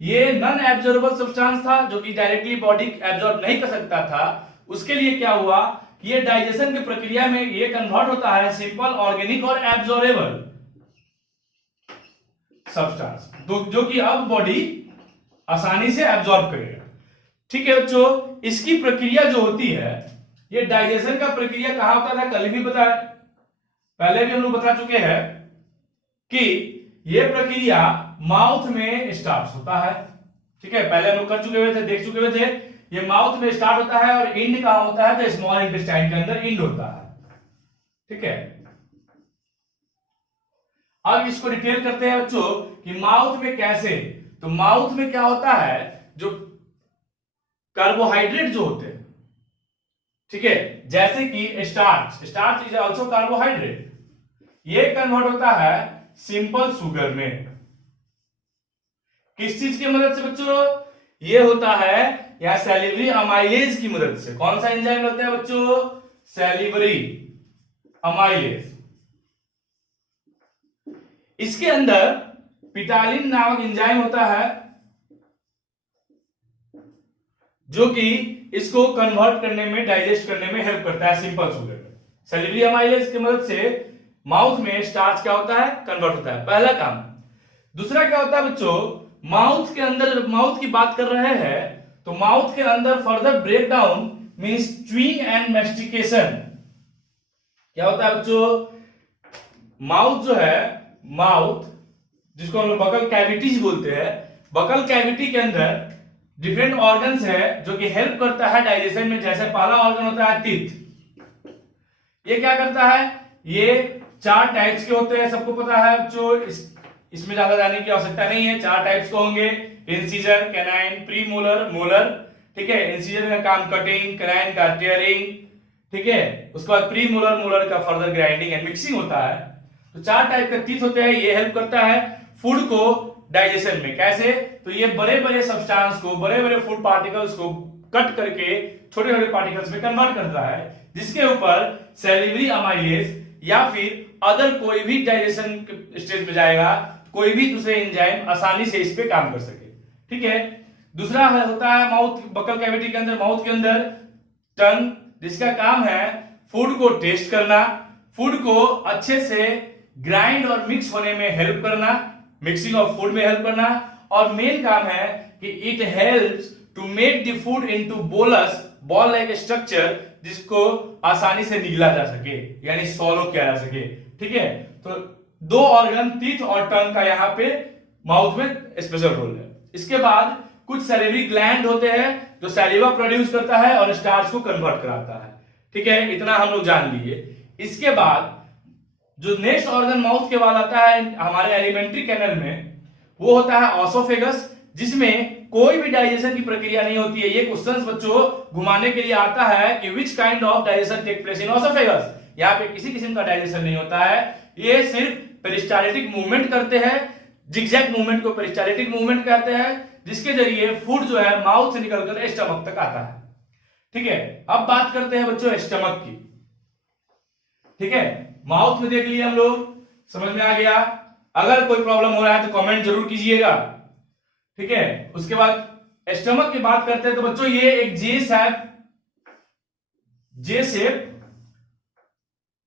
ये नॉन एब्जॉर्बेबल सब्सटेंस था जो कि डायरेक्टली बॉडी एब्जॉर्ब नहीं कर सकता था। उसके लिए क्या हुआ कि ये डाइजेशन की प्रक्रिया में ये कन्वर्ट होता है सिंपल ऑर्गेनिक और एब्जॉर्बेबल सब्सटेंस, जो कि अब बॉडी आसानी से एब्जॉर्ब करेगा, ठीक है बच्चों। इसकी प्रक्रिया जो होती है, ये डाइजेशन का प्रक्रिया कहां होता था कल भी बताया, पहले भी हम लोग बता चुके हैं कि ये प्रक्रिया माउथ में स्टार्ट होता है, ठीक है। पहले हम लोग कर चुके हुए थे, देख चुके हुए थे। ये माउथ में स्टार्ट होता है और एंड कहां होता है? तो स्मॉल इंटेस्टाइन के अंदर एंड होता है, ठीक है। अब इसको डिटेल करते हैं बच्चों कि माउथ में कैसे। तो माउथ में क्या होता है, जो कार्बोहाइड्रेट जो होते हैं, ठीक है, जैसे कि स्टार्च इज आल्सो कार्बोहाइड्रेट, ये कन्वर्ट होता है सिंपल शुगर में। किस चीज की मदद से बच्चों? ये होता है या सैलिवरी अमाइलेज की मदद से। कौन सा एंजाइम होता है बच्चों? Salivary amylase. इसके अंदर पिटालिन नामक एंजाइम होता है जो कि इसको कन्वर्ट करने में, डाइजेस्ट करने में हेल्प करता है सिंपल शुगर में। सैलिवरी अमाइलेज की मदद से माउथ में स्टार्च क्या होता है? कन्वर्ट होता है, पहला काम। दूसरा क्या होता है बच्चों? माउथ के अंदर, माउथ की बात कर रहे हैं तो माउथ के अंदर further break down means chewing and mastication. क्या होता है बच्चों? माउथ जो है, माउथ जिसको हम लोग बकल कैविटीज बोलते हैं, बकल कैविटी के अंदर डिफरेंट ऑर्गन्स है जो कि हेल्प करता है डाइजेशन में। जैसे पहला ऑर्गन होता है टीथ। ये क्या करता है? ये 4 टाइप्स के होते हैं, सबको पता है बच्चों, इसमें ज्यादा जाने की आवश्यकता नहीं है। 4 टाइप्स के होंगे, इंसीजर, कैनाइन, प्रीमोलर, मोलर, ठीक है। इंसीजर का काम कटिंग, कैनाइन का टीयरिंग, ठीक है। उसके बाद प्रीमोलर, मोलर का फर्दर ग्राइंडिंग एंड मिक्सिंग होता है। तो 4 टाइप के टीथ होते हैं। ये हेल्प करता है फूड को डाइजेशन में। कैसे? तो ये बड़े बड़े सब्सटेंस को, बड़े बड़े फूड पार्टिकल्स को कट करके छोटे छोटे पार्टिकल्स में कन्वर्ट करता है, जिसके ऊपर सैलिवरी अमाइलेज या फिर अदर कोई भी डाइजेशन स्टेज में जाएगा, कोई भी दूसरे एंजाइम आसानी से इस पे काम कर सके, ठीक है। दूसरा होता है माउथ, बकल कैविटी के अंदर, माउथ के अंदर टंग, जिसका काम है फूड को टेस्ट करना, फूड को अच्छे से ग्राइंड और मिक्स होने में हेल्प करना, मिक्सिंग ऑफ फूड में हेल्प करना, और मेन काम है कि it helps to make the food into bolus ball like structure, जिसको आसानी से निगला जा सके यानी सॉलो किया जा सके। ठीक है, तो दो ऑर्गन टीथ और टंग का यहाँ पे माउथ में स्पेशल रोल है। इसके बाद कुछ सैलिवरी ग्लैंड होते हैं जो सैलिवा प्रोड्यूस करता है और स्टार्च को कन्वर्ट कराता है। ठीक है, इतना हम लोग जान लिए। इसके बाद जो नेक्स्ट ऑर्गन माउथ के बाद आता है हमारे एलिमेंट्री कैनल में, वो होता है ऑसोफेगस, जिसमें कोई भी डाइजेशन की प्रक्रिया नहीं होती है। ये क्वेश्चंस बच्चों घुमाने के लिए आता है कि which kind of digestion take place in oesophagus. यहाँ पे किसी किस्म का डाइजेशन नहीं होता है, ये सिर्फ पेरिस्टाल्टिक मूवमेंट करते हैं, जिगजैग मूवमेंट को पेरिस्टाल्टिक मूवमेंट कहते हैं, जिसके जरिए फूड जो है माउथ से निकलकर स्टमक तक आता है। ठीक है, अब बात करते हैं बच्चों स्टमक की। ठीक है, माउथ में देख लिए हम लोग, समझ में आ गया। अगर कोई प्रॉब्लम हो रहा है तो कमेंट जरूर कीजिएगा। ठीक है, उसके बाद स्टमक की बात करते हैं तो बच्चों ये एक जे शेप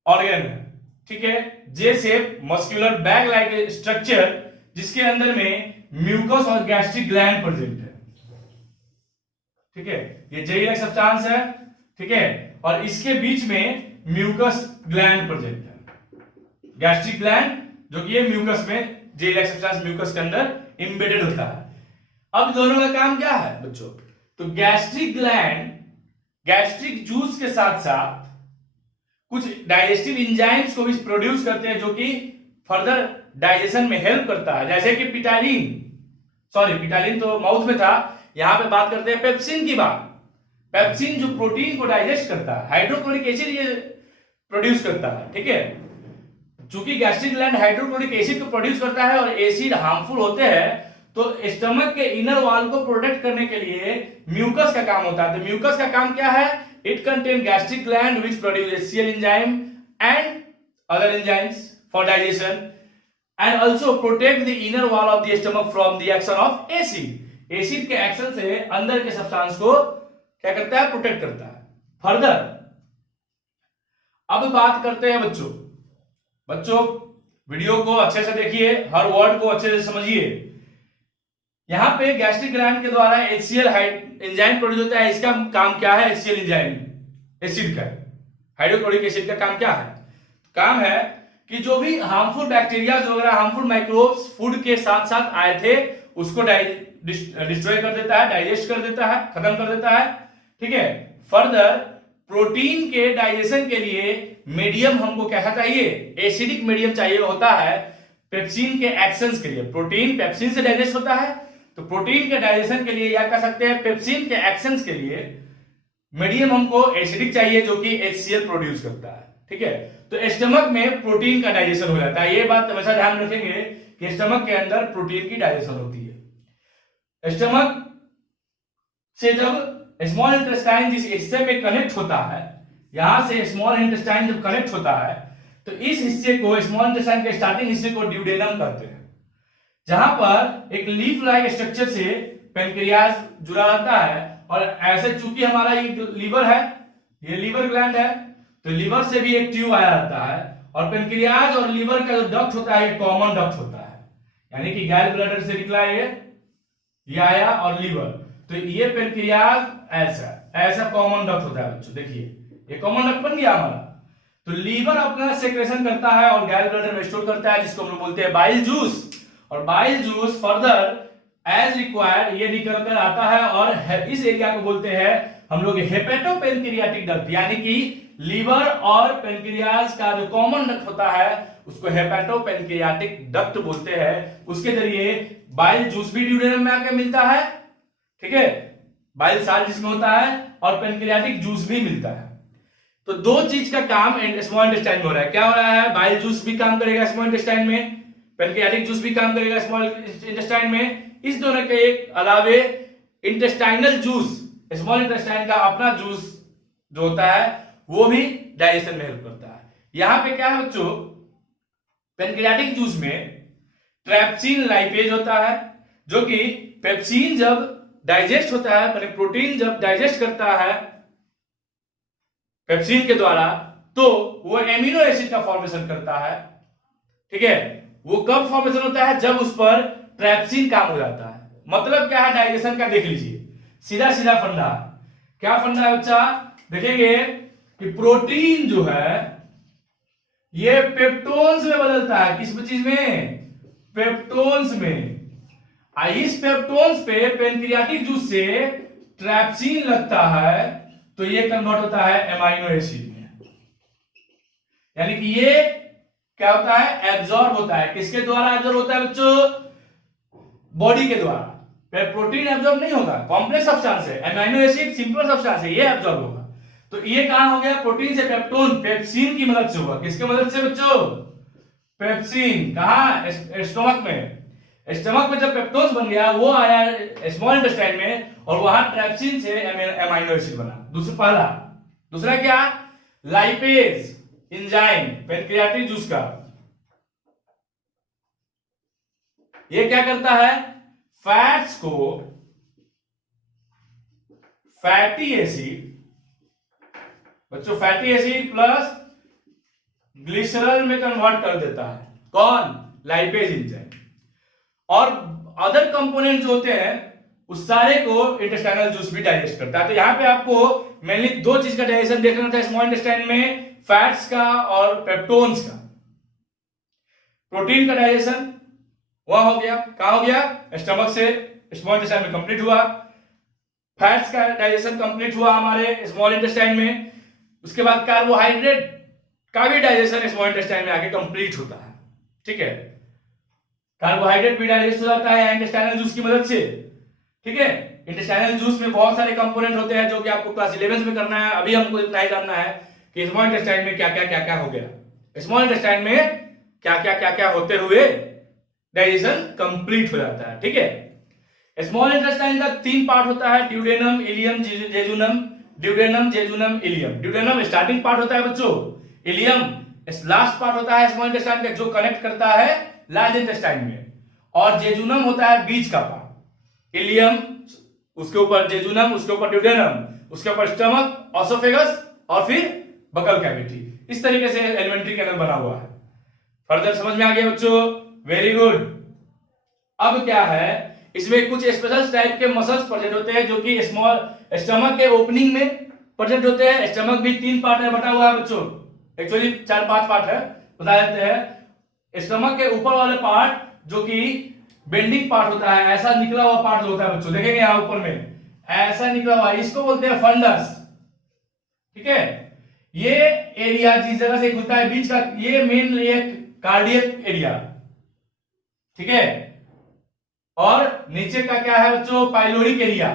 ऑर्गन है। ठीक है, जे shape muscular bag like structure, जिसके अंदर में म्यूकस और गैस्ट्रिक ग्लैंड प्रेजेंट है। ठीक है, ये जेल सब्सटेंस है। ठीक है, और इसके बीच में म्यूकस ग्लैंड प्रेजेंट है, गैस्ट्रिक ग्लैंड, जो कि ये म्यूकस में जेल सब्सटेंस म्यूकस के अंदर इंबेडेड होता है। अब दोनों का काम क्या है बच्चों? तो गैस्ट्रिक ग्लैंड गैस्ट्रिक जूस के साथ साथ कुछ डाइजेस्टिव एंजाइम्स को भी प्रोड्यूस करते हैं, जो कि फर्दर डाइजेशन में हेल्प करता है, जैसे कि पिटालिन तो माउथ में था, यहां पे बात करते हैं पेप्सिन की बात। पेप्सिन जो प्रोटीन को डाइजेस्ट करता है, हाइड्रोक्लोरिक एसिड ये प्रोड्यूस करता है। ठीक है, चूंकि गैस्ट्रिक ग्लैंड हाइड्रोक्लोरिक एसिड को प्रोड्यूस करता है और एसिड हार्मफुल होते हैं, तो स्टमक के इनर वॉल को प्रोटेक्ट करने के लिए म्यूकस का काम होता है। तो म्यूकस का काम क्या है? It contain gastric gland which produce HCl enzyme and other enzymes for digestion and also protect the inner wall of the stomach from the action of acid। Acid के एक्शन से अंदर के सब्सटेंस को क्या करता है? प्रोटेक्ट करता है। फर्दर अब बात करते हैं बच्चों वीडियो को अच्छे से देखिए, हर वर्ड को अच्छे से समझिए। यहां पे गैस्ट्रिक ग्लैंड के द्वारा HCl एंजाइम प्रोड्यूस होता है। इसका काम क्या है? HCl एंजाइम एसिड का, हाइड्रोक्लोरिक एसिड का काम क्या है? काम है कि जो भी हार्मफुल बैक्टीरिया वगैरह, हार्मफुल माइक्रोब्स फूड के साथ साथ आए थे, उसको डिस्ट्रॉय कर देता है, डाइजेस्ट कर देता है, खत्म कर देता है। ठीक है, फर्दर प्रोटीन के डाइजेशन के लिए मीडियम हमको क्या चाहिए? एसिडिक मीडियम चाहिए होता है पेप्सिन के एक्शंस के लिए। प्रोटीन पेप्सिन से डाइजेस्ट होता है, तो प्रोटीन के डाइजेशन के लिए या कह सकते हैं पेप्सिन के एक्शंस के लिए मीडियम हमको एसिडिक चाहिए, जो कि HCl प्रोड्यूस करता है। ठीक है, तो स्टमक में प्रोटीन का डाइजेशन हो जाता है। ये बात हमेशा ध्यान रखेंगे कि स्टमक के अंदर प्रोटीन की डाइजेशन होती है। स्टमक से जब स्मॉल इंटेस्टाइन जिस हिस्से में कनेक्ट होता है, यहां से स्मॉल इंटेस्टाइन जब कनेक्ट होता है, तो इस हिस्से को, स्मॉल इंटेस्टाइन के स्टार्टिंग हिस्से को ड्यूडेनम कहते हैं, जहां पर एक लीफ लाइक स्ट्रक्चर से पेनक्रियास जुड़ा रहता है। और ऐसे चूंकि हमारा ये लीवर है, ये लीवर ग्लैंड है, तो लीवर से भी एक ट्यूब आया रहता है, और पेनक्रियाज और लीवर का जो डक्ट होता है, ये कॉमन डक्ट होता है, यानी कि गैल ब्लैडर से निकला ये आया और लीवर, तो ये पेनक्रियाज ऐसा कॉमन डक्ट होता है बच्चों। देखिए ये कॉमन डक्ट बन गया हमारा। तो लीवर अपना सेक्रेशन करता है और गैल ब्लैडर में स्टोर करता है, जिसको हम लोग बोलते हैं बाइल जूस। और bile juice further as required ये निकल कर आता है, और इस एरिया को बोलते हैं हम लोग हेपेटोपेनक्रियाटिक डक्ट, यानी कि लीवर और पेनक्रियाज का जो कॉमन डक्ट होता है उसको हेपेटोपेनक्रियाटिक डक्ट बोलते हैं। उसके जरिए बाइल जूस भी ड्यूडेनम में आके मिलता है। ठीक है, बाइल साल जिसमें होता है और पेनक्रियाटिक जूस भी मिलता है। तो दो चीज का काम स्मॉल इंटेस्टाइन में हो रहा है। क्या हो रहा है? बाइल जूस भी काम करेगा स्मॉल इंटेस्टाइन में, पेनक्रियाटिक जूस भी काम करेगा स्मॉल इंटेस्टाइन में। इस दोनों के अलावे इंटेस्टाइनल जूस, स्मॉल इंटेस्टाइन का अपना जूस जो होता है वो भी डाइजेशन में हेल्प करता है। यहां पे क्या है बच्चों? पेनक्रियाटिक जूस में ट्रैप्सिन लाइपेज होता है, जो कि पेप्सिन जब डाइजेस्ट होता है, माने प्रोटीन जब डाइजेस्ट करता है पेप्सिन के द्वारा, तो वो एमिनो एसिड का फॉर्मेशन करता है। ठीक है, वो कब फॉर्मेशन होता है? जब उस पर ट्रैप्सिन काम हो जाता है। मतलब क्या है डाइजेशन का, देख लीजिए, सीधा सीधा फंडा। क्या फंडा है बच्चा? देखेंगे कि प्रोटीन जो है ये पेप्टोन्स में बदलता है। किस चीज में? पेप्टोन्स में। इस पेप्टोन्स पे पेनक्रियाटिक जूस से ट्रैप्सिन लगता है, तो ये कन्वर्ट होता है एमाइनो एसिड में। यानी कि ये क्या होता है? एब्जॉर्ब होता है। किसके द्वारा एब्जॉर्ब होता है बच्चों? बॉडी के द्वारा। प्रोटीन एब्जॉर्ब नहीं होगा, कॉम्प्लेक्स सब्सटेंस है। एमाइनो एसिड सिंपल सब्सटेंस है, ये एब्जॉर्ब होगा। तो ये कहां हो गया? प्रोटीन से पेप्टोन, पेप्सिन की मदद से हुआ। किसके मदद से बच्चों? पेप्सिन। कहां? स्टमक में। स्टमक में जब पेप्टोन्स बन गया, वो आया स्मॉल इंटेस्टाइन में, और वहां ट्रैप्सिन से एमाइनो एसिड बना। पहला। दूसरा क्या? लाइपेज एंजाइम पेनक्रियाटिक जूस का। ये क्या करता है? फैट्स को फैटी एसिड, बच्चों फैटी एसिड प्लस ग्लिसरॉल में कन्वर्ट कर देता है। कौन? Lipase enzyme. और अदर कंपोनेंट जो होते हैं उस सारे को इंटेस्टाइनल जूस भी डाइजेस्ट करता है। तो यहां पे आपको मेनली दो चीज का डाइजेशन देखना था स्मॉल इंटेस्टाइन में, फैट्स का और पेप्टोन्स का। प्रोटीन का डाइजेशन वहां हो गया, कहां हो गया? स्टमक से स्मॉल इंटेस्टाइन में कंप्लीट हुआ। फैट्स का डाइजेशन कंप्लीट हुआ हमारे स्मॉल इंटेस्टाइन में। उसके बाद कार्बोहाइड्रेट का भी डाइजेशन स्मॉल इंटेस्टाइन में आके कंप्लीट होता है। ठीक है, कार्बोहाइड्रेट भी डाइजेस्ट हो जाता है इंटेस्टाइनल जूस की मदद से। ठीक है, इंटेस्टाइनल जूस में बहुत सारे कंपोनेंट होते हैं जो कि आपको क्लास 11 में करना है। अभी हमको इतना ही जानना है कि स्मॉल इंटेस्टाइन में क्या क्या हो गया। स्मॉल इंटेस्टाइन में क्या क्या होते हुए डाइजेशन कंप्लीट हो जाता है। ठीक है, स्मॉल इंटेस्टाइन का 3 पार्ट होता है, duodenum, ileum, jejunum. Duodenum, jejunum, ileum. Duodenum starting part होता है बच्चों, इलियम लास्ट पार्ट होता है स्मॉल इंटेस्टाइन का, जो कनेक्ट करता है लार्ज इंटेस्टाइन में, और जेजुनम होता है बीच का पार्ट। इलियम, उसके ऊपर जेजुनम, उसके ऊपर ड्यूडेनम, उसके ऊपर स्टमक, ऑसोफेगस, और फिर बकल कैविटी। इस तरीके से एलिमेंट्री कैनल बना हुआ है। फर्दर समझ में आ गया बच्चों? Very good. अब क्या है, इसमें कुछ स्पेशल टाइप के मसल्स प्रेजेंट होते हैं जो कि स्मॉल स्टमक के ओपनिंग में प्रेजेंट होते हैं। स्टमक भी 3 पार्ट में बटा हुआ है बच्चों, एक्चुअली 4-5 पार्ट है, बता देते हैं। स्टमक के ऊपर वाले पार्ट जो कि बेंडिंग पार्ट होता है, ऐसा निकला हुआ पार्ट जो होता है बच्चों, देखेंगे यहां ऊपर में ऐसा निकला हुआ, इसको बोलते हैं फंडस। ठीक है, ये एरिया जिस जगह से खुलता है बीच का, ये मेन कार्डियक एरिया। ठीक है, और नीचे का क्या है बच्चों? Pyloric area.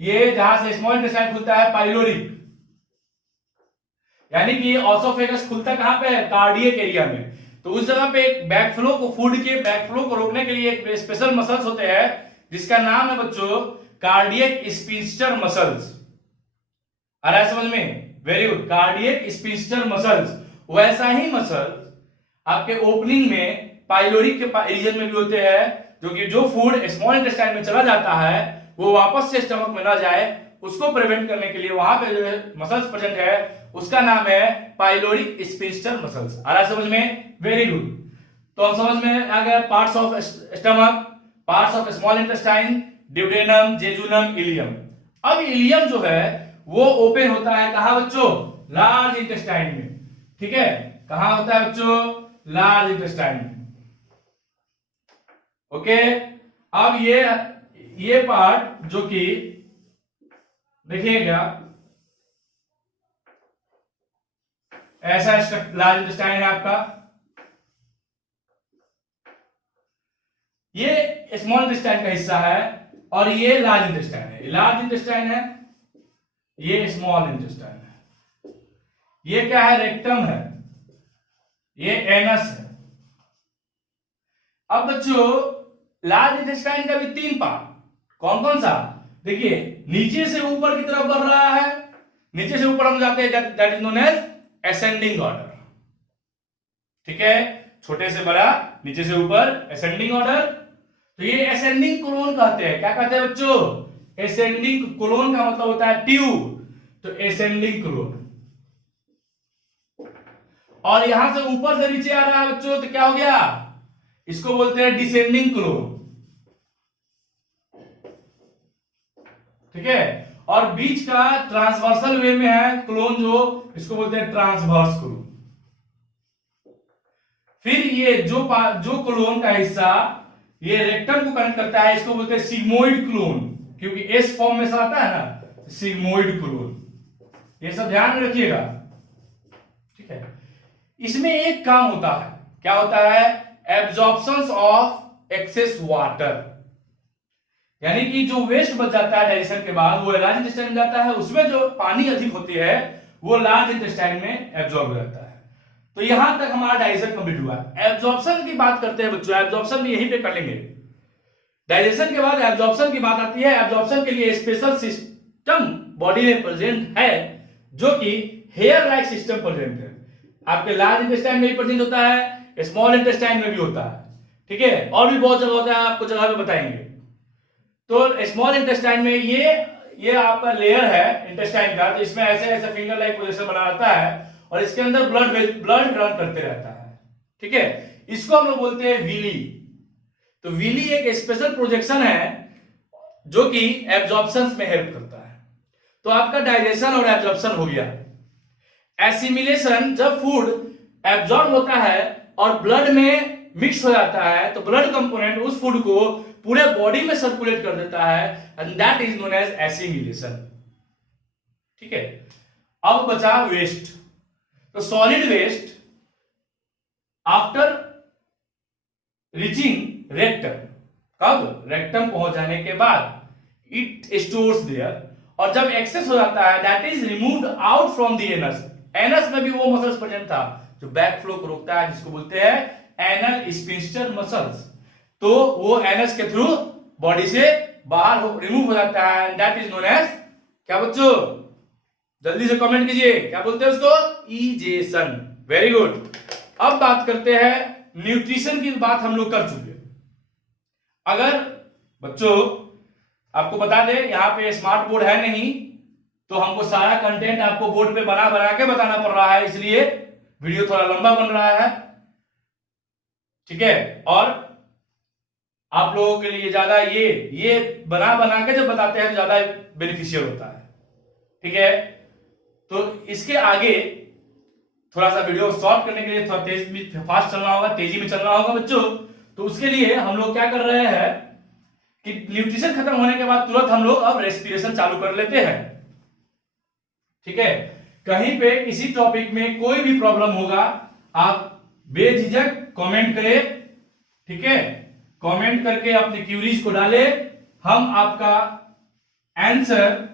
ये जहां से स्मॉल इंटेस्टाइन खुलता है पाइलोरिक, यानी कि ऑसोफेगस खुलता कहां पे है? कार्डियक एरिया में। तो उस जगह पे एक बैकफ्लो को, फूड के बैकफ्लो को रोकने के लिए एक स्पेशल मसल्स होते हैं जिसका नाम है बच्चों कार्डियक स्पिंस्टर मसल्स। आ रहा है समझ में? Very good, cardiac sphincter muscles. वैसा ही मसल्स आपके ओपनिंग में पाइलोरिक के रीजन में भी होते हैं, जो कि जो फूड स्मॉल इंटेस्टाइन में चला जाता है वो वापस से स्टमक में ना जाए, उसको प्रिवेंट करने के लिए वहां पे जो मसल्स प्रेजेंट है उसका नाम है पाइलोरिक स्पिंस्टर मसल्स। आ रहा है समझ में? Very good. तो हम समझ में आ गया parts of stomach, parts of small intestine, duodenum, jejunum, ileum. अब इलियम जो है वो ओपन होता है कहां बच्चों? लार्ज इंटेस्टाइन में। ठीक है, कहां होता है बच्चों? लार्ज इंटेस्टाइन में। ओके, अब ये पार्ट जो कि देखिएगा ऐसा लार्ज इंटेस्टाइन है आपका, ये स्मॉल इंटेस्टाइन का हिस्सा है, और ये लार्ज इंटेस्टाइन है। लार्ज इंटेस्टाइन है, ये स्मॉल इंटेस्टाइन है। ये क्या है? रेक्टम है, ये एनस है। अब बच्चों लार्ज इंटेस्टाइन का भी 3 पार्ट, कौन कौन सा? देखिए, नीचे से ऊपर की तरफ बढ़ रहा है, नीचे से ऊपर हम जाते हैं, that is known as ascending order. ठीक है, छोटे से बड़ा, नीचे से ऊपर, असेंडिंग ऑर्डर। तो ये असेंडिंग कोलोन कहते हैं। क्या कहते हैं बच्चों? असेंडिंग कोलोन का मतलब होता है ट्यूब, तो असेंडिंग कोलोन। और यहां से ऊपर से नीचे आ रहा है बच्चों, तो क्या हो गया, इसको बोलते हैं डिसेंडिंग क्लोन। ठीक है, और बीच का ट्रांसवर्सल वे में है क्लोन, जो इसको बोलते हैं ट्रांसवर्स क्लोन। फिर ये जो क्लोन का हिस्सा ये रेक्टम को कनेक्ट करता है, इसको बोलते हैं सिग्मोइड क्लोन, क्योंकि एस फॉर्म में से आता है ना, सिग्मोइड क्लोन। ये सब ध्यान में रखिएगा। ठीक है, इसमें एक काम होता है, क्या होता है, एब्जॉर्प्शन ऑफ एक्सेस वाटर, यानी कि जो वेस्ट बच जाता है डाइजेशन के बाद वो लार्ज इंटेस्टाइन में जाता है, उसमें जो पानी अधिक होती है वो लार्ज इंटेस्टाइन में एब्जॉर्ब हो जाता है। तो यहां तक हमारा डाइजेशन कंप्लीट हुआ। एब्जॉर्प्शन की बात करते हैं बच्चों, एब्जॉर्प्शन भी यहीं पे कर लेंगे। डाइजेशन के बाद एब्जॉर्प्शन की बात आती है। एब्जॉर्प्शन के लिए स्पेशल सिस्टम बॉडी में प्रेजेंट है, जो कि हेयर लाइक सिस्टम प्रेजेंट है। आपके लार्ज इंटेस्टाइन में भी प्रेजेंट होता है, स्मॉल इंटेस्टाइन में भी होता है। ठीक है, और भी बहुत जगह होता है, आपको जगह पे बताएंगे। तो स्मॉल इंटेस्टाइन में ये आपका लेयर है इंटेस्टाइन का, तो इसमें ऐसे ऐसे फिंगर लाइक पोजीशन बना रहता है और इसके अंदर ब्लड रन करते रहता है। ठीक है, इसको हम लोग बोलते हैं विली। तो विली एक स्पेशल प्रोजेक्शन है जो कि एब्जॉर्प्शन में हेल्प करता है। तो आपका डाइजेशन और एब्जॉर्प्शन हो गया। एसिमिलेशन, जब फूड एब्जॉर्ब होता है और ब्लड में मिक्स हो जाता है, तो ब्लड कंपोनेंट उस फूड को पूरे बॉडी में सर्कुलेट कर देता है, and that is known as assimilation. ठीक है, अब बचा वेस्ट। तो solid waste after reaching rectum, कब, रेक्टम पहुंच जाने के बाद इट स्टोर्स देयर, और जब एक्सेस हो जाता है that is removed out from the anus. Anus में भी वो मसल्स प्रेजेंट था जो बैक फ्लो को रोकता है, जिसको बोलते हैं एनल स्फिंक्टर मसल्स। तो वो एनस के थ्रू बॉडी से बाहर रिमूव हो जाता है, दैट इज नोन एज, क्या बच्चों, जल्दी से कमेंट कीजिए, क्या बोलते हैं उसको, इजेशन। Very good. अब बात करते हैं न्यूट्रिशन की। बात हम लोग कर चुके। अगर बच्चों आपको बता दें, यहां पे स्मार्ट बोर्ड है नहीं, तो हमको सारा कंटेंट आपको बोर्ड पे बना बना के बताना पड़ रहा है, इसलिए वीडियो थोड़ा लंबा बन रहा है। ठीक है, और आप लोगों के लिए ज्यादा ये बना बना के जब बताते हैं तो ज्यादा बेनिफिशियल होता है। ठीक है, तो इसके आगे थोड़ा सा वीडियो शॉर्ट करने के लिए थोड़ा फास्ट चलना होगा, तेजी में चलना होगा बच्चों। तो उसके लिए हम लोग क्या कर रहे हैं कि न्यूट्रिशन खत्म होने के बाद तुरंत हम लोग अब रेस्पिरेशन चालू कर लेते हैं। ठीक है, कहीं पे किसी टॉपिक में कोई भी प्रॉब्लम होगा, आप बेझिझक कमेंट करें। ठीक है, कमेंट करके अपने क्यूरीज को डालें, हम आपका आंसर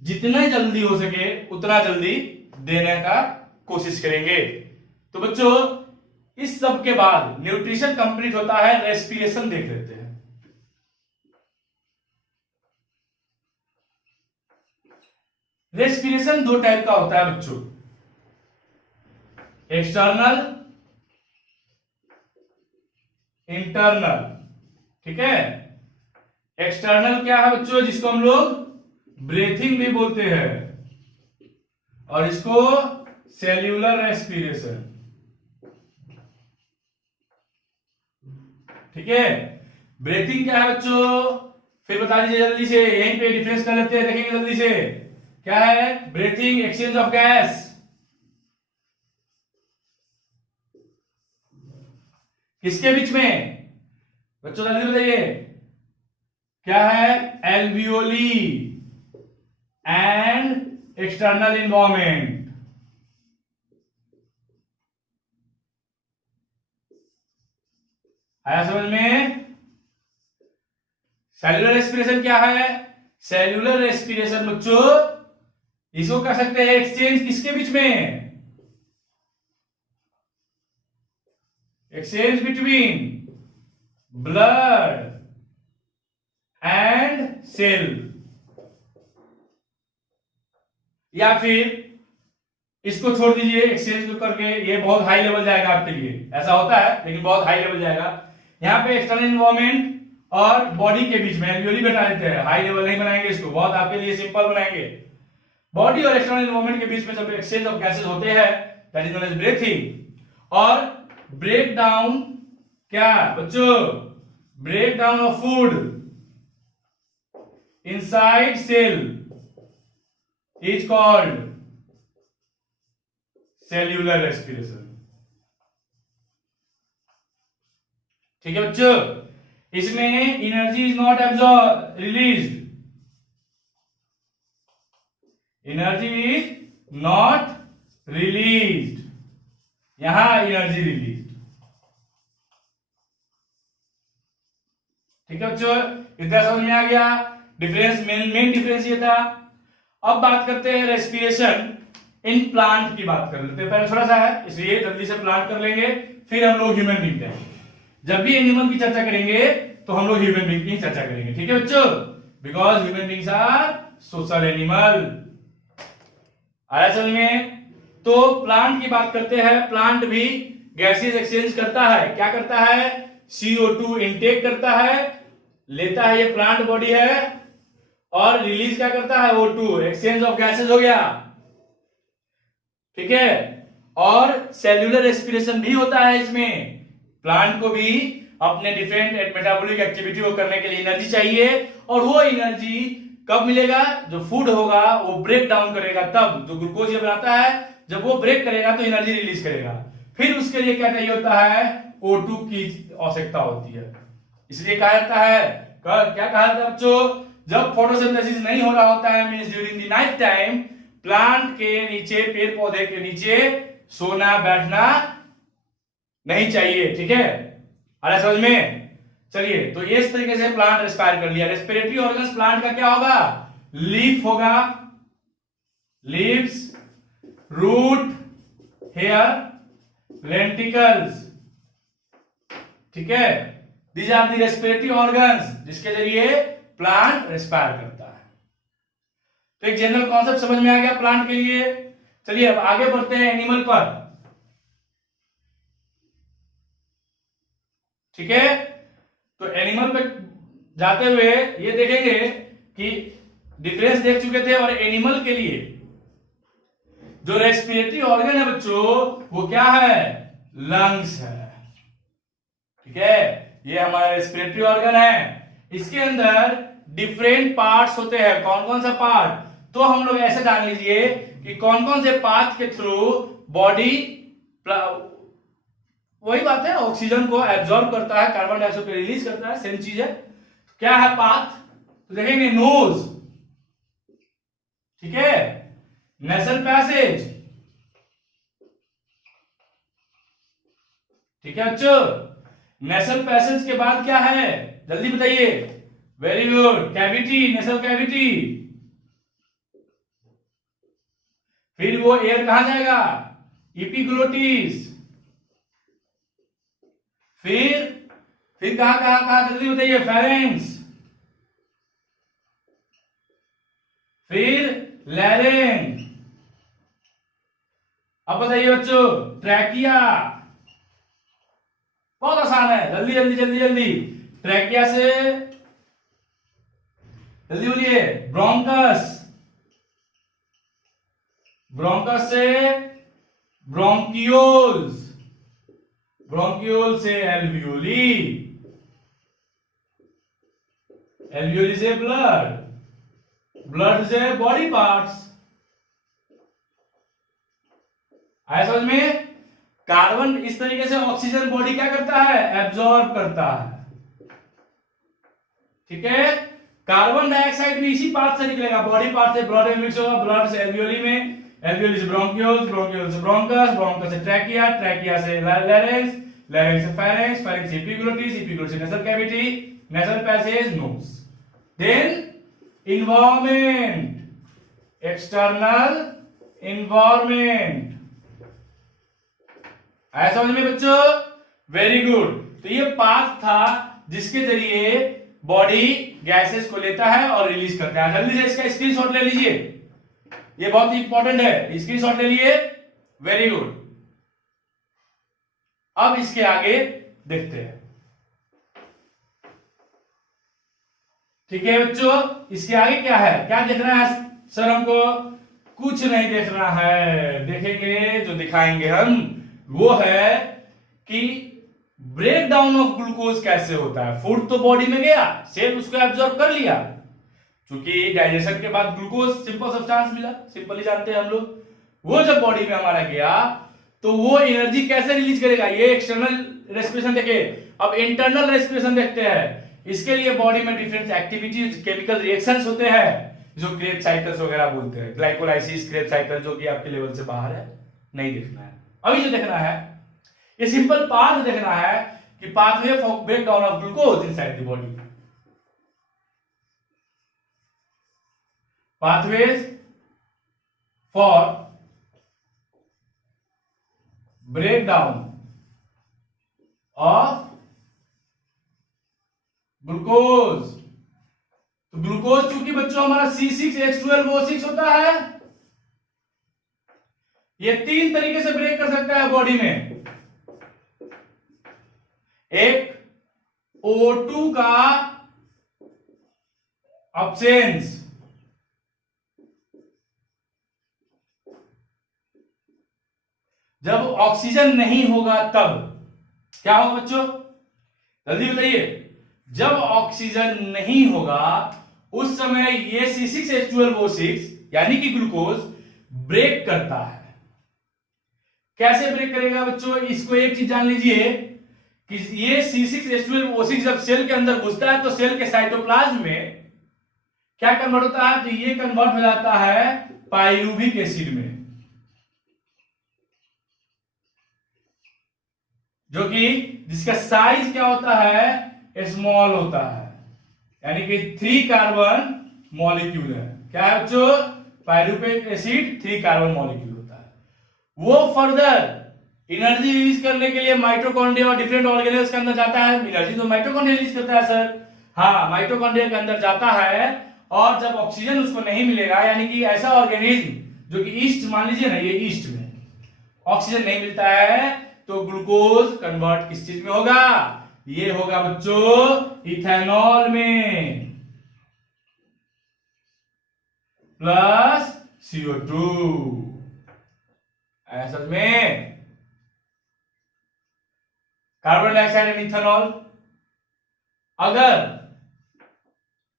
जितना जल्दी हो सके उतना जल्दी देने का कोशिश करेंगे। तो बच्चों, इस सब के बाद न्यूट्रिशन कंप्लीट होता है, रेस्पिरेशन देख लेते हैं। रेस्पिरेशन दो टाइप का होता है बच्चों, एक्सटर्नल, इंटरनल। ठीक है, एक्सटर्नल क्या है बच्चों, जिसको हम लोग ब्रीथिंग भी बोलते हैं, और इसको सेल्यूलर रेस्पिरेशन। ठीक है, ब्रीथिंग क्या है बच्चों, फिर बता दीजिए जल्दी से, यहीं पे डिफरेंस कर लेते हैं, देखेंगे जल्दी से। क्या है ब्रीथिंग, एक्सचेंज ऑफ गैस, किसके बीच में बच्चों, जल्दी बताइए, क्या है, एल्वियोली एंड एक्सटर्नल इन्वायरमेंट। आया समझ में। सेल्यूलर रेस्पिरेशन क्या है, सेल्यूलर रेस्पिरेशन बच्चों इसको कह सकते हैं एक्सचेंज किसके बीच में, exchange between blood and cell, या फिर इसको छोड़ दीजिए, एक्सचेंज को करके ये बहुत हाई लेवल जाएगा आपके लिए, ऐसा होता है लेकिन बहुत हाई लेवल जाएगा। यहां पे एक्सटर्नल इन्वायरमेंट और बॉडी के बीच में एल्वियोली बैठा देते हैं, हाई लेवल नहीं बनाएंगे इसको, बहुत आपके लिए सिंपल बनाएंगे। बॉडी और एक्सटर्नल इन्वायरमेंट के बीच में जब एक्सचेंज ऑफ गैसेज होते हैं that is known as breathing. और ब्रेक डाउन क्या बच्चों, break down of food inside cell is called cellular respiration. ठीक है बच्चों, इसमें energy is not absorb released, energy is not released, यहां एनर्जी रिलीज्ड। ठीक है बच्चों, इतना समझ में आ गया डिफरेंस, मेन डिफरेंस ये था। अब बात करते हैं रेस्पिरेशन इन प्लांट की बात कर लेते हैं, पहले थोड़ा सा है इसलिए जल्दी से प्लांट कर लेंगे, फिर हम लोग ह्यूमन बींग हैं। जब भी एनिमल की चर्चा करेंगे तो हम लोग ह्यूमन बींग की चर्चा करेंगे, ठीक है बच्चों, because human beings are social animal. आया समझ में? तो प्लांट की बात करते हैं। प्लांट भी गैसेस एक्सचेंज करता है, क्या करता है, CO2 इनटेक करता है, लेता है, ये प्लांट बॉडी है, और रिलीज क्या करता है, O2, एक्सचेंज ऑफ गैसेस हो गया। ठीक है, और सेल्यूलर रेस्पिरेशन भी होता है इसमें। प्लांट को भी अपने डिफरेंट मेटाबॉलिक एक्टिविटी को करने के लिए एनर्जी चाहिए, और वो एनर्जी कब मिलेगा, जो फूड होगा वो ब्रेक डाउन करेगा, तब जो ग्लूकोज ये बनाता है, जब वो ब्रेक करेगा तो एनर्जी रिलीज करेगा। फिर उसके लिए क्या चाहिए होता है, O2 की आवश्यकता होती है। इसलिए कहा जाता है, क्या कहा जाता है बच्चों, जब फोटोसिंथेसिस नहीं हो रहा होता है, means during the night time, plant के नीचे, पेड़ पौधे के नीचे सोना बैठना नहीं चाहिए। ठीक है, आ रहा समझ में? चलिए, तो इस तरीके से प्लांट रेस्पायर कर लिया। रेस्पिरेटरी ऑर्गन्स प्लांट का क्या होगा, लीफ होगा, लीव्स, रूट, हेयर, लेंटिकल्स। ठीक है, these are the respiratory organs जिसके जरिए प्लांट रेस्पायर करता है। तो एक जनरल कॉन्सेप्ट समझ में आ गया प्लांट के लिए। चलिए अब आगे बढ़ते हैं एनिमल पर। ठीक है, तो एनिमल पे जाते हुए ये देखेंगे कि डिफरेंस देख चुके थे, और एनिमल के लिए जो रेस्पिरेटरी ऑर्गन है बच्चों, वो क्या है, लंग्स है। ठीक है, ये हमारा रेस्पिरेटरी ऑर्गन है। इसके अंदर डिफरेंट पार्ट्स होते हैं। कौन कौन सा पार्ट, तो हम लोग ऐसे जान लीजिए कि कौन कौन से पार्ट के थ्रू बॉडी, वही बात है, ऑक्सीजन को एब्जॉर्ब करता है, कार्बन डाइऑक्साइड को रिलीज करता है, सेम चीज है। क्या है पाथ, तो देखेंगे नोज, ठीक है, नेसल पैसेज, ठीक है बच्चों, नेसल पैसेज के बाद क्या है, जल्दी बताइए, very good, cavity, nasal cavity. फिर वो एयर कहां जाएगा, इपिग्लोटिस। फिर कहां कहां कहां, जल्दी बताइए, फेरेंक्स, फिर लैरिंक्स। अब बताइए बच्चों, ट्रैकिया, बहुत आसान है, जल्दी जल्दी जल्दी जल्दी, ट्रैकिया से जल्दी बोलिए, ब्रोंकस, ब्रोंकस से ब्रोंकियोल्स, ब्रोंकियोल से एल्वियोली, एल्वियोली से ब्लड, ब्लड से बॉडी पार्ट्स। आया समझ में? कार्बन, इस तरीके से ऑक्सीजन बॉडी क्या करता है, एब्जॉर्ब करता है। ठीक है, कार्बन डाइऑक्साइड भी इसी पार्ट से निकलेगा, बॉडी पार्ट से ब्लड में मिक्स होगा, ब्लड से एल्वियोली में, एल्वियोली से ब्रोंकियोल्स, ब्रोंकियोल्स से ब्रोंकस, ब्रोंकस से ट्रैकिया, ट्रैकिया से लैरिंक्स, लैरिंक्स से फेरेंक्स, फेरेंक्स से एपिग्लोटिस, एपिग्लोटिस से nasal cavity, nasal passage nose. Then environment, external environment. आया समझ में बच्चों? Very good. तो ये पाथ था जिसके जरिए बॉडी गैसेस को लेता है और रिलीज करता है। जल्दी से इसका स्क्रीनशॉट ले लीजिए, ये बहुत इंपॉर्टेंट है, स्क्रीनशॉट ले लिए, वेरी गुड। अब इसके आगे देखते हैं। ठीक है बच्चों, इसके आगे क्या है, क्या देखना है सर हमको, कुछ नहीं देखना है, देखेंगे जो दिखाएंगे हम वो है कि ब्रेक डाउन ऑफ ग्लूकोज कैसे होता है। फूड तो बॉडी में गया, सेल उसको एब्जॉर्ब कर लिया, क्योंकि डाइजेशन के बाद ग्लूकोज सिंपल सब्सटेंस मिला, सिंपल ही जानते हैं हम लोग। वो जब बॉडी में हमारा गया तो वो एनर्जी कैसे रिलीज करेगा, ये एक्सटर्नल रेस्पिरेशन देखे। अब इंटरनल रेस्पिरेशन देखते हैं। इसके लिए बॉडी में डिफरेंट एक्टिविटीज, केमिकल रिएक्शंस होते हैं जो क्रेब्स साइकिल्स वगैरह बोलते हैं, ग्लाइकोलाइसिस, क्रेब्स साइकिल, जो कि आपके लेवल से बाहर है, नहीं देखना है। अभी जो देखना है ये सिंपल पाथ देखना है कि pathway for break down of glucose inside the body. pathways for breakdown of glucose. तो ग्लूकोज चूंकि बच्चों हमारा C6H12O6 होता है, ये तीन तरीके से ब्रेक कर सकता है बॉडी में। एक O2 का अब्सेंस, जब ऑक्सीजन नहीं होगा तब क्या होगा बच्चों, जल्दी बताइए। जब ऑक्सीजन नहीं होगा उस समय ये C6H12O6 यानी कि ग्लूकोज ब्रेक करता है। कैसे ब्रेक करेगा बच्चों, इसको एक चीज जान लीजिए कि ये C6H12O6 जब सेल के अंदर घुसता है तो सेल के साइटोप्लाज्म में क्या कन्वर्ट होता है, तो ये कन्वर्ट हो जाता है पाइरूविक एसिड में, जो कि जिसका साइज क्या होता है, स्मॉल होता है, यानी कि 3 कार्बन मॉलिक्यूल है। क्या है बच्चों, पाइरूविक एसिड 3 कार्बन मॉलिक्यूल होता है। वो फर्दर एनर्जी रिलीज करने के लिए माइटोकॉन्ड्रिया और डिफरेंट ऑर्गेनेल्स के अंदर जाता है। एनर्जी तो माइटोकॉन्ड्रिया रिलीज करता है सर, हाँ, माइटोकॉन्ड्रिया के अंदर जाता है। और जब ऑक्सीजन उसको नहीं मिलेगा, यानी कि ऐसा ऑर्गेनिज्म जो कि ईस्ट, मान लीजिए ना ये ईस्ट में ऑक्सीजन नहीं मिलता है, तो ग्लूकोज कन्वर्ट किस चीज में होगा, ये होगा बच्चों इथेनॉल में प्लस CO2। ऐसा में कार्बन डाइऑक्साइड एंड इथेनॉल। अगर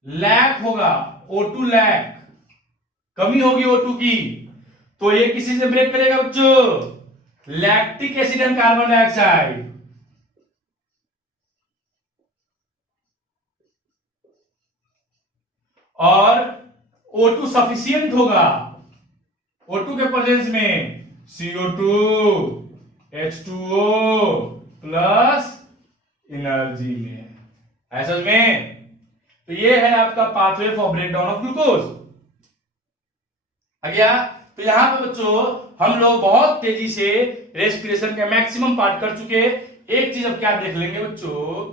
लैक होगा, O2 लैक, कमी होगी O2 की, तो ये किसी से ब्रेक करेगा बच्चों, lactic acid and carbon dioxide. और O2 सफिशियंट होगा, O2 के प्रेजेंस में CO2 H2O प्लस एनर्जी में, ऐसा में। तो ये है आपका pathway for breakdown of glucose. आ गया। तो यहां पे बच्चों हम लोग बहुत तेजी से रेस्पिरेशन का मैक्सिमम पार्ट कर चुके। एक चीज अब क्या देख लेंगे बच्चों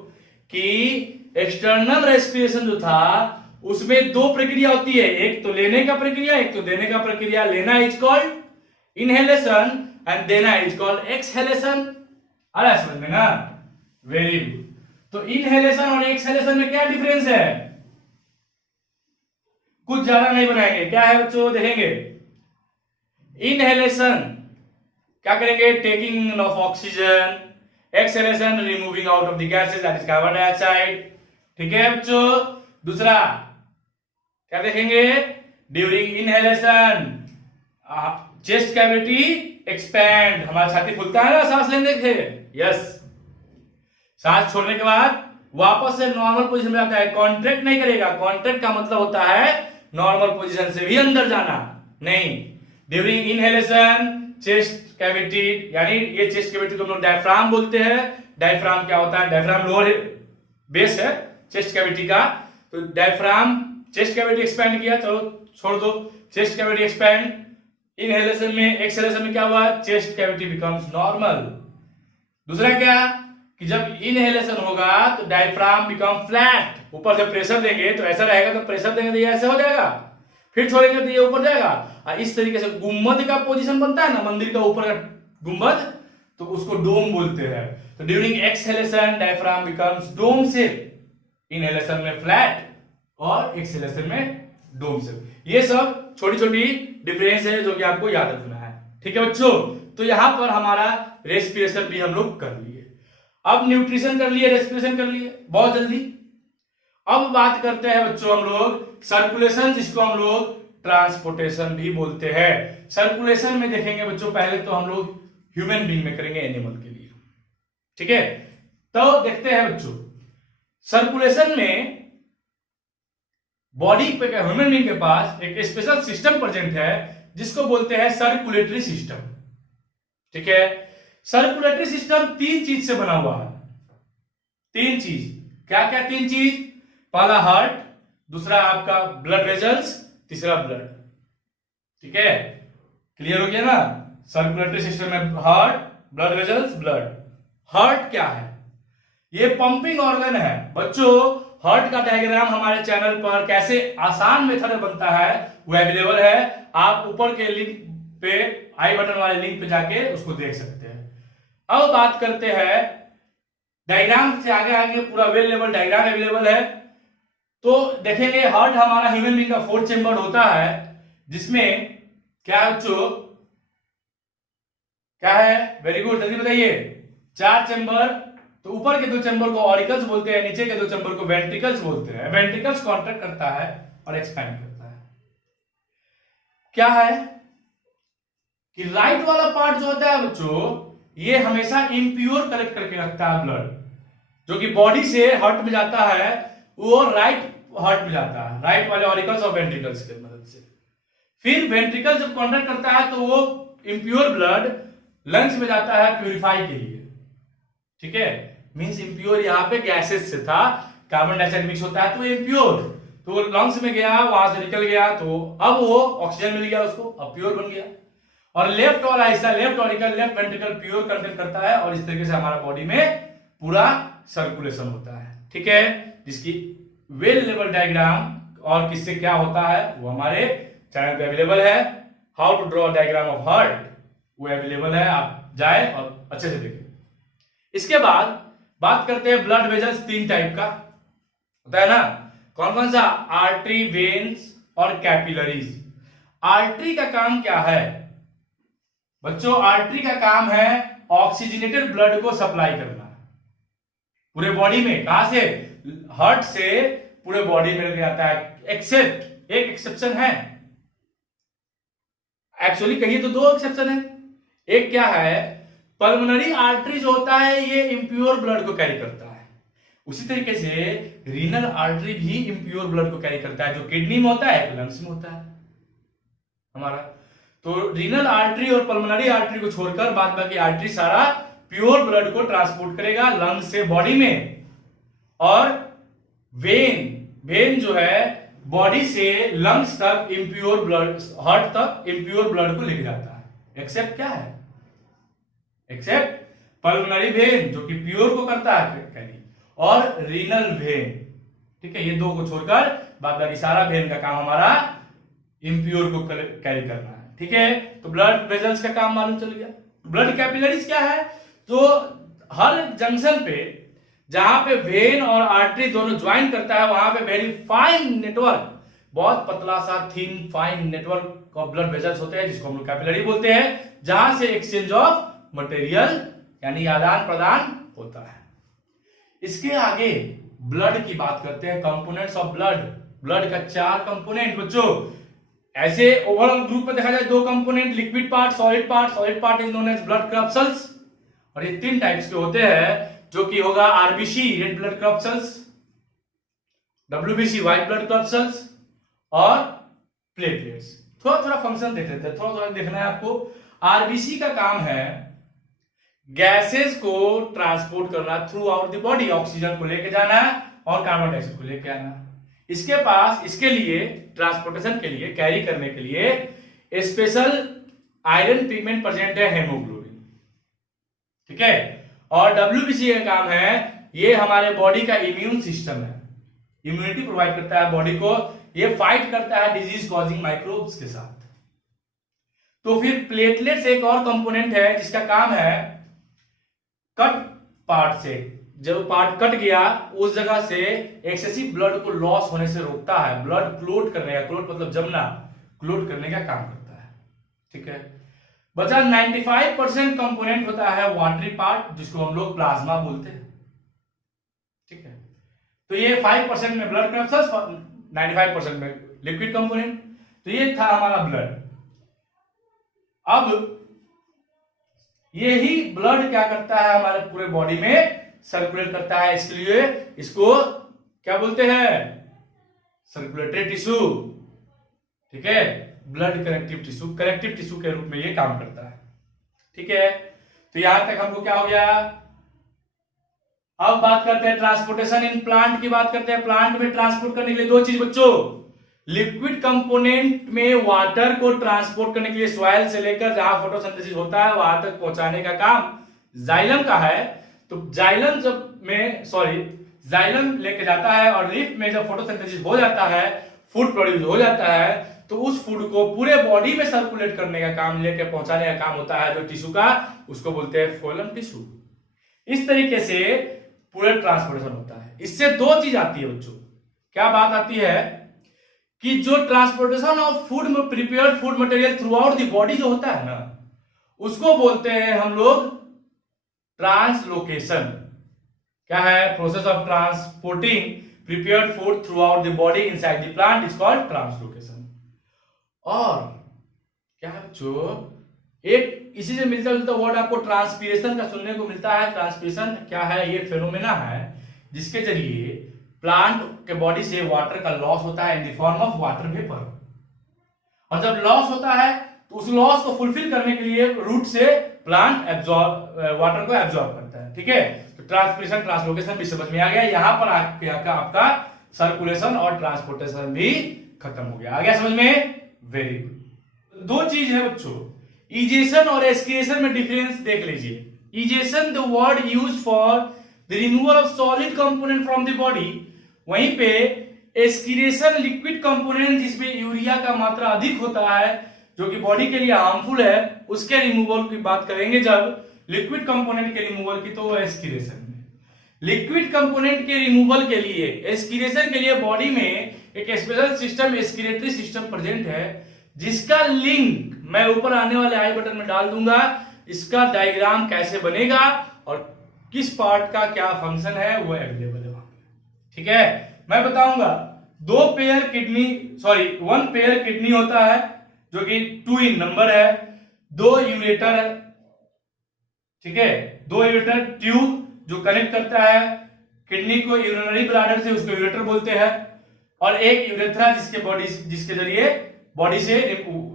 कि एक्सटर्नल रेस्पिरेशन जो था उसमें 2 प्रक्रिया होती है, एक तो लेने का प्रक्रिया, एक तो देने का प्रक्रिया। लेना इज कॉल्ड इनहेलेशन एंड देना इज कॉल्ड एक्सहेलेशन। अरे समझ में ना, वेरी गुड। तो इनहेलेशन और एक्सहेलेशन में क्या डिफरेंस है, कुछ ज्यादा नहीं बनाएंगे। क्या है बच्चों, देखेंगे। इनहेलेशन क्या करेंगे, taking of oxygen, exhalation removing out of the gases that is carbon dioxide. ठीक है बच्चों। दूसरा क्या देखेंगे, during inhalation chest cavity expand, हमारा छाती खुलता है ना सांस लेने से, यस। सांस छोड़ने के बाद वापस से नॉर्मल पोजीशन में आता है, कॉन्ट्रैक्ट नहीं करेगा। कॉन्ट्रैक्ट का मतलब होता है नॉर्मल पोजीशन से भी अंदर जाना, नहीं। ड्यूरिंग इनहेलेशन चेस्ट कैविटी, यानी ये चेस्ट कैविटी को हम लोग डायफ्राम बोलते हैं। डायफ्राम क्या होता है, डायफ्राम लोअर बेस है चेस्ट कैविटी का। तो डायफ्राम चेस्ट कैविटी एक्सपैंड किया, चलो छोड़ दो, चेस्ट कैविटी एक्सपैंड। इनहेलेशन में, एक्सहेलेशन में क्या हुआ, चेस्ट कैविटी बिकम्स नॉर्मल। दूसरा क्या कि जब इनहेलेशन होगा तो डायफ्राम बिकम फ्लैट, ऊपर से प्रेशर देंगे तो ऐसा रहेगा, तो प्रेशर देंगे तो ये ऐसे हो जाएगा, फिर छोड़ेंगे तो ये ऊपर जाएगा। और इस तरीके से गुम्बद का पोजीशन बनता है ना, मंदिर का ऊपर का गुम्बद, तो उसको डोम बोलते हैं। तो during exhalation diaphragm becomes dome shape, inhalation में फ्लैट और एक्सहेलेशन में डोम शेप। ये सब छोटी छोटी डिफरेंस है जो कि आपको याद रखना है। ठीक है बच्चों, तो यहां पर हमारा रेस्पिरेशन भी हम लोग कर लिए, अब न्यूट्रिशन कर लिए, रेस्पिरेशन कर लिए बहुत जल्दी। अब बात करते हैं बच्चों हम लोग सर्कुलेशन, जिसको हम लोग ट्रांसपोर्टेशन भी बोलते हैं। सर्कुलेशन में देखेंगे बच्चों, पहले तो हम लोग ह्यूमन बीइंग में करेंगे, एनिमल के लिए। ठीक है, तो देखते हैं बच्चों सर्कुलेशन में बॉडी पे, ह्यूमन बीइंग के पास एक स्पेशल सिस्टम प्रेजेंट है जिसको बोलते हैं सर्कुलेटरी सिस्टम। ठीक है, सर्कुलेटरी सिस्टम 3 चीज से बना हुआ है। 3 चीज, क्या क्या 3 चीज? पहला हार्ट, दूसरा आपका ब्लड वेजल्स, तीसरा ब्लड। ठीक है, क्लियर हो गया ना? सर्कुलेटरी सिस्टम में heart, blood vessels, blood. Heart क्या है? ये पंपिंग ऑर्गन है बच्चों। हार्ट का डायग्राम हमारे चैनल पर कैसे आसान मेथड में बनता है वो अवेलेबल है, आप ऊपर के लिंक पे, आई बटन वाले लिंक पे जाके उसको देख सकते हैं। अब बात करते हैं डायग्राम से आगे आगे, पूरा वेल लेवल डायग्राम अवेलेबल है। तो देखेंगे हार्ट हमारा ह्यूमन बीइंग का 4th चेंबर होता है, जिसमें क्या है बच्चों, क्या है? वेरी गुड, जल्दी बताइए। 4 चेंबर। तो ऊपर के 2 चेंबर को ऑरिकल्स बोलते हैं, नीचे के 2 चेंबर को वेंट्रिकल्स बोलते हैं। वेंट्रिकल्स कॉन्ट्रैक्ट करता है और एक्सपैंड करता है। क्या है कि राइट वाला पार्ट जो होता है बच्चों, ये हमेशा इम्प्योर कलेक्ट करके रखता है ब्लड, जो कि बॉडी से हार्ट में जाता है, वो राइट हार्ट में जाता है, राइट वाले ऑरिकल्स और वेंट्रिकल्स की मदद से। फिर वेंट्रिकल जब कॉन्ट्रैक्ट करता है तो वो इम्प्योर ब्लड लंग्स में जाता है प्यूरिफाई के लिए। ठीक है, मींस इम्प्योर यहां पे गैसेस से था, कार्बन डाइऑक्साइड मिक्स होता है तो इम्प्योर, तो वो लंग्स में गया, वहां से निकल गया, तो अब वो ऑक्सीजन मिल गया उसको, अब प्योर बन गया। और लेफ्ट वाला हिस्सा, left auricle, left ventricle pure content करता है, और इस तरीके से हमारा बॉडी में पूरा सर्कुलेशन होता है। ठीक है, जिसकी वेल लेवल डायग्राम और किससे क्या होता है वो हमारे चैनल पे अवेलेबल है। How to draw diagram of heart, वो अवेलेबल है, आप जाए और अच्छे से देखें। इसके बाद बात करते हैं ब्लड वेजल्स। 3 टाइप का होता है ना, कौन कौन सा? आर्टरी, वेन्स और कैपिलरीज। आर्टरी का काम क्या है बच्चों? आर्टरी का काम है ऑक्सीजनेटेड ब्लड को सप्लाई करना पूरे बॉडी में। कहां से? हार्ट से पूरे बॉडी में जाता है, एक्सेप्ट एक एक्सेप्शन है, एक्चुअली कहिए तो 2 एक्सेप्शन है। एक क्या है, पल्मोनरी आर्टरी जो होता है ये इम्प्योर ब्लड को कैरी करता है, उसी तरीके से रीनल आर्टरी भी इम्प्योर ब्लड को कैरी करता है, जो किडनी में होता है, लंग्स में होता है हमारा। तो रीनल आर्टरी और पल्मोनरी आर्टरी को छोड़कर बाद बाकी आर्टरी सारा प्योर ब्लड को ट्रांसपोर्ट करेगा लंग्स से बॉडी में। और वेन जो है बॉडी से लंग्स तक इम्प्योर ब्लड, हार्ट तक इम्प्योर ब्लड को लेके जाता है। एक्सेप्ट क्या है? एक्सेप्ट पल्मोनरी वेन जो कि प्योर को करता है कैरी, और रीनल वेन। ठीक है, ये 2 को छोड़कर बाद बाकी सारा वेन का काम हमारा इम्प्योर को कैरी करना है। ठीक है, तो ब्लड वेजल्स का काम मालूम चल गया। ब्लड कैपिलरीज क्या है? तो हर जंक्शन पे जहां पे वेन और आर्टरी दोनों ज्वाइन करता है, वहां पे वेरी फाइन नेटवर्क, बहुत पतला सा thin fine network of blood vessels होते हैं, जिसको हम लोग कैपिलरी बोलते हैं, जहां से एक्सचेंज ऑफ मटेरियल यानी आदान प्रदान होता है। इसके आगे ब्लड की बात करते हैं, कंपोनेंट्स ऑफ ब्लड। ब्लड का 4 कंपोनेंट बच्चों, ऐसे ओवरऑल ग्रुप में देखा जाए 2 component, liquid part, solid part. Solid part is known as blood corpuscles, और ये 3 टाइप्स के होते हैं, जो कि होगा RBC red blood corpuscles, WBC white blood corpuscles, और प्लेटलेट्स। थोड़ा थोड़ा फंक्शन देख लेते हैं, थोड़ा थोड़ा देखना है आपको। आरबीसी का काम है गैसेस को ट्रांसपोर्ट करना through out the body, oxygen को लेके जाना और कार्बन डाइऑक्साइड को लेके आना। इसके पास इसके लिए ट्रांसपोर्टेशन के लिए, कैरी करने के लिए स्पेशल आयरन पिगमेंट प्रेजेंट है, हेमोग्लोबिन। ठीक है, और डब्ल्यूबीसी का काम है, ये हमारे बॉडी का इम्यून सिस्टम है, इम्यूनिटी प्रोवाइड करता है बॉडी को, ये फाइट करता है डिजीज कॉजिंग माइक्रोब्स के साथ। तो फिर प्लेटलेट्स एक और कंपोनेंट है जिसका काम है कट पार्ट से, जब पार्ट कट गया उस जगह से एक्सेसिव ब्लड को लॉस होने से रोकता है, ब्लड क्लोट करने का, क्लोट मतलब जमना, क्लोट करने का काम करता है। ठीक है। बचा 95% कंपोनेंट होता है वाटरी पार्ट, जिसको हम लोग प्लाज्मा बोलते हैं। ठीक है, तो ये 5% में ब्लड कनेक्शन, 95% में लिक्विड कंपोनेंट। तो ये था हमारा ब्लड। अब यही ब्लड क्या करता है, हमारे पूरे बॉडी में सर्कुलेट करता है। इसके लिए इसको क्या बोलते हैं, सर्कुलेटरी टिश्यू। ठीक है, blood connective tissue, connective tissue के रूप में ये काम करता है। ठीक है, तो यहां तक हमको क्या हो गया। अब बात करते हैं ट्रांसपोर्टेशन इन प्लांट की बात करते हैं। प्लांट में ट्रांसपोर्ट करने के लिए दो चीज बच्चों, लिक्विड कंपोनेंट में वाटर को ट्रांसपोर्ट करने के लिए सॉइल से लेकर जहां फोटोसिंथेसिस होता है वहां तक पहुंचाने का काम जाइलम का है। तो जाइलम जाइलम लेके जाता है और लीफ में जब फोटोसिंथेसिस हो जाता है, फूड प्रोड्यूस हो जाता है, तो उस फूड को पूरे बॉडी में सर्कुलेट करने का काम, लेके पहुंचाने का काम होता है जो टिश्यू का, उसको बोलते हैं फ्लोएम टिश्यू। इस तरीके से पूरे ट्रांसपोर्टेशन होता है। इससे दो चीज आती है बच्चों। क्या बात आती है कि जो transportation of food, prepared food material through out the body जो होता है ना, उसको बोलते हैं हम लोग ट्रांसलोकेशन। क्या है, process of transporting prepared food through out the body inside the plant is called translocation. और क्या है बच्चों, एक इसी से मिलता जुलता वर्ड आपको ट्रांसपीरेशन का सुनने को मिलता है। ट्रांसपीरेशन क्या है, ये फेनोमेना है जिसके जरिए प्लांट के बॉडी से वाटर का लॉस होता है in the form of water vapour. और जब लॉस होता है तो उस लॉस को फुलफिल करने के लिए रूट से प्लांट वाटर को एब्जॉर्ब करता है। ठीक है, तो ट्रांसपीरेशन ट्रांसलोकेशन भी समझ में आ गया। यहां पर आपका सर्कुलेशन और ट्रांसपोर्टेशन भी खत्म हो गया। आ गया समझ में? Very good. दो चीज है बच्चों, इजेशन और एस्किरेशन में डिफरेंस देख लीजिए। Egestion the word use for the removal of solid component from the body, वहीं पे एस्किरेशन लिक्विड कंपोनेंट जिसमें यूरिया का मात्रा अधिक होता है, जो कि बॉडी के लिए हार्मफुल है, उसके रिमूवल की बात करेंगे जब लिक्विड कंपोनेंट के रिमूवल की, तो वो एस्किरेशन में। लिक्विड कंपोनेंट के रिमूवल के लिए, एस्किरेशन के लिए बॉडी में एक स्पेशल सिस्टम, एस्किरेटरी सिस्टम प्रेजेंट है, जिसका लिंक मैं ऊपर आने वाले आई बटन में डाल दूंगा। इसका डायग्राम कैसे बनेगा और किस पार्ट का क्या फंक्शन है वो अवेलेबल है वहां पे। ठीक है, मैं बताऊंगा। वन पेयर किडनी होता है जो कि 2 इन नंबर है, 2 यूरेटर है। ठीक है, 2 यूरेटर ट्यूब जो कनेक्ट करता है किडनी को यूरिनरी ब्लैडर से, उसको यूरेटर बोलते हैं, और एक यूरेथ्रा जिसके जरिए बॉडी से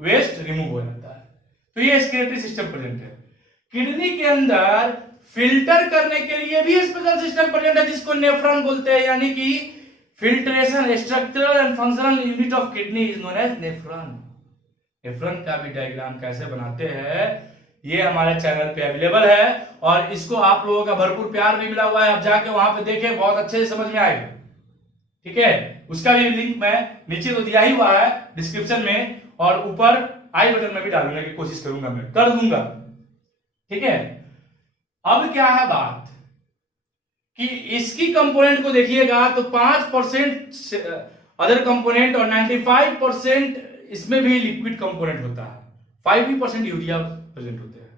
वेस्ट रिमूव हो जाता है। तो ये एस्किरेटरी सिस्टम प्रेजेंट है। किडनी के अंदर फिल्टर करने के लिए भी स्पेशल सिस्टम प्रेजेंट है जिसको नेफ्रॉन बोलते हैं, यानी कि filtration structural and functional unit of kidney is known as nephron. Nephron का भी डायग्राम कैसे बनाते हैं ये हमारे चैनल पे अवेलेबल है, और इसको आप लोगों का भरपूर प्यार भी मिला हुआ है। आप जाके वहां पे देखें, बहुत अच्छे से समझ में आएगा। ठीक है, उसका भी लिंक मैं नीचे तो दिया ही हुआ है डिस्क्रिप्शन में, और ऊपर आई बटन में भी डालने की कोशिश करूंगा, मैं कर दूंगा। ठीक है, अब क्या है बात कि इसकी कंपोनेंट को देखिएगा तो 5% अदर कंपोनेंट और 95% इसमें भी लिक्विड कंपोनेंट होता है, 5% यूरिया प्रेजेंट होते हैं।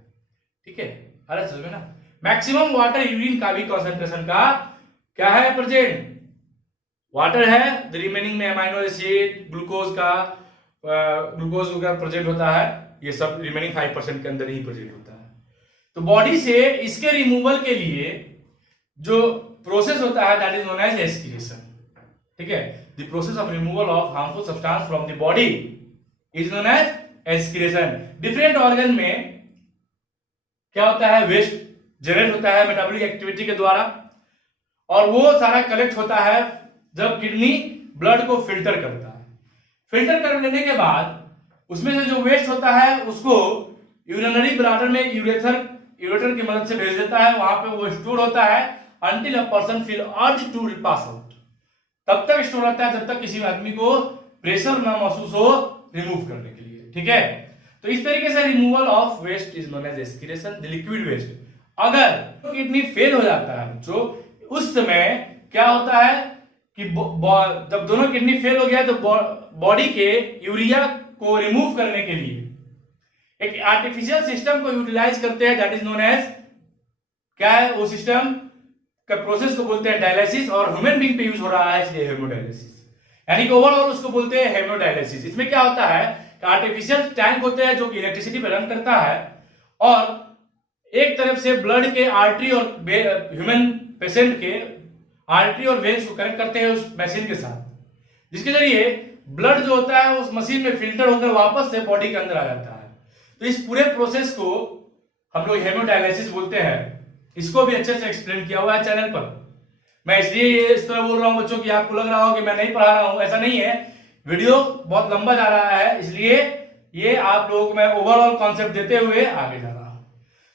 ठीक है, अरे समझ में ना। मैक्सिमम वाटर यूरिन का भी कंसंट्रेशन का क्या है प्रेजेंट, वाटर है। द रिमेनिंग में अमाइनो एसिड, ग्लूकोज का प्रेजेंट होता है। ये सब रिमेनिंग 5% के अंदर ही प्रेजेंट होता है। तो बॉडी से इसके रिमूवल के लिए जो प्रोसेस होता है that is known as excretion. ठीक है, the process of removal of harmful substance from the body is known as excretion. Different organ में क्या होता है, वेस्ट जनरेट होता है मेटाबॉलिक एक्टिविटी के द्वारा, और वो सारा कलेक्ट होता है जब किडनी ब्लड को फिल्टर करता है। फिल्टर कर लेने के बाद उसमें से जो वेस्ट होता है उसको यूरिनरी ब्लैडर में यूरेटर की मदद से भेज देता है। वहां पे वो स्टोर होता है until a person feel urge to pass out। तब तक स्टोर रहता है जब तक किसी आदमी को प्रेशर ना महसूस हो रिमूव करने के लिए। ठीक है, तो इस तरीके से removal of waste is known as excretion, the liquid waste. अगर किडनी फेल हो जाता है बच्चों, उस समय क्या होता है कि जब दोनों किडनी फेल हो गया तो बॉडी के यूरिया को रिमूव करने के लिए एक आर्टिफिशियल सिस्टम को यूटिलाइज करते हैं, दैट इज नोन एज, क्या है वो सिस्टम का प्रोसेस को बोलते हैं डायलिसिस, और ह्यूमन बीइंग पे यूज हो रहा है इसलिए हेमोडायलिसिस, यानी कि ओवरऑल उसको बोलते हैं हेमोडायलिसिस। इसमें क्या होता है कि आर्टिफिशियल टैंक होते हैं जो कि इलेक्ट्रिसिटी पे रन करता है, और एक तरफ से ब्लड के आर्टरी और ह्यूमन पेशेंट के आर्टरी और वेन्स को कनेक्ट करते हैं उस मशीन के साथ, जिसके जरिए ब्लड जो होता है उस मशीन में फिल्टर होकर वापस से बॉडी के अंदर आ जाता है। तो इस पूरे प्रोसेस को हम लोग हेमोडायलिसिस बोलते हैं। इसको भी अच्छे से एक्सप्लेन किया हुआ है चैनल पर। मैं इसलिए ये इस तरह बोल रहा हूं बच्चों कि आपको लग रहा हो कि मैं नहीं पढ़ा रहा हूं, ऐसा नहीं है। वीडियो बहुत लंबा जा रहा है, इसलिए ये आप लोगों को मैं ओवरऑल कॉन्सेप्ट देते हुए आगे जा रहा हूं।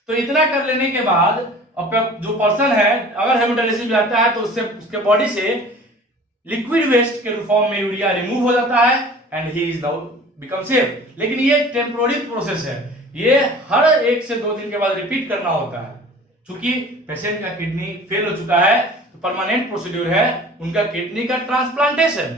तो इतना कर लेने के बाद अब जो पर्सन है अगर हेमोडायलिसिस में जाता है तो उससे उसके बॉडी से लिक्विड वेस्ट के फॉर्म में यूरिया रिमूव हो जाता है and he is now become safe. लेकिन ये टेम्पोररी प्रोसेस है, ये हर 1 से 2 दिन के बाद रिपीट करना होता है। क्योंकि पेशेंट का किडनी फेल हो चुका है तो परमानेंट प्रोसीड्यूर है उनका किडनी का ट्रांसप्लांटेशन,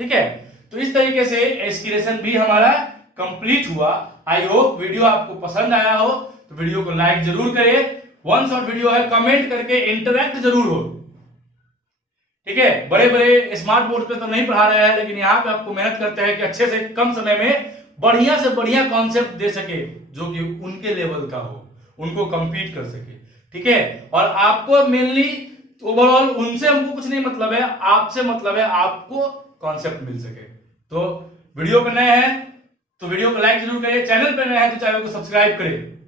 ठीक है। तो इस तरीके से एस्किरेशन भी हमारा कंप्लीट हुआ। आई होप वीडियो आपको पसंद आया हो, तो वीडियो को लाइक जरूर करें, वन शॉट वीडियो है, कमेंट करके इंटरेक्ट जरूर हो, ठीक है। बड़े बड़े स्मार्ट बोर्ड पे तो नहीं पढ़ा रहे हैं, लेकिन यहाँ पे आपको मेहनत करते हैं कि अच्छे से कम समय में बढ़िया से बढ़िया कॉन्सेप्ट दे सके जो कि उनके लेवल का हो, उनको कंपीट कर सके, ठीक है। और आपको मेनली ओवरऑल उनसे हमको कुछ नहीं मतलब है, आपसे मतलब है आपको कॉन्सेप्ट मिल सके। तो वीडियो पे नए हैं तो वीडियो को लाइक जरूर करें, चैनल पे नए हैं तो चैनल को सब्सक्राइब करें।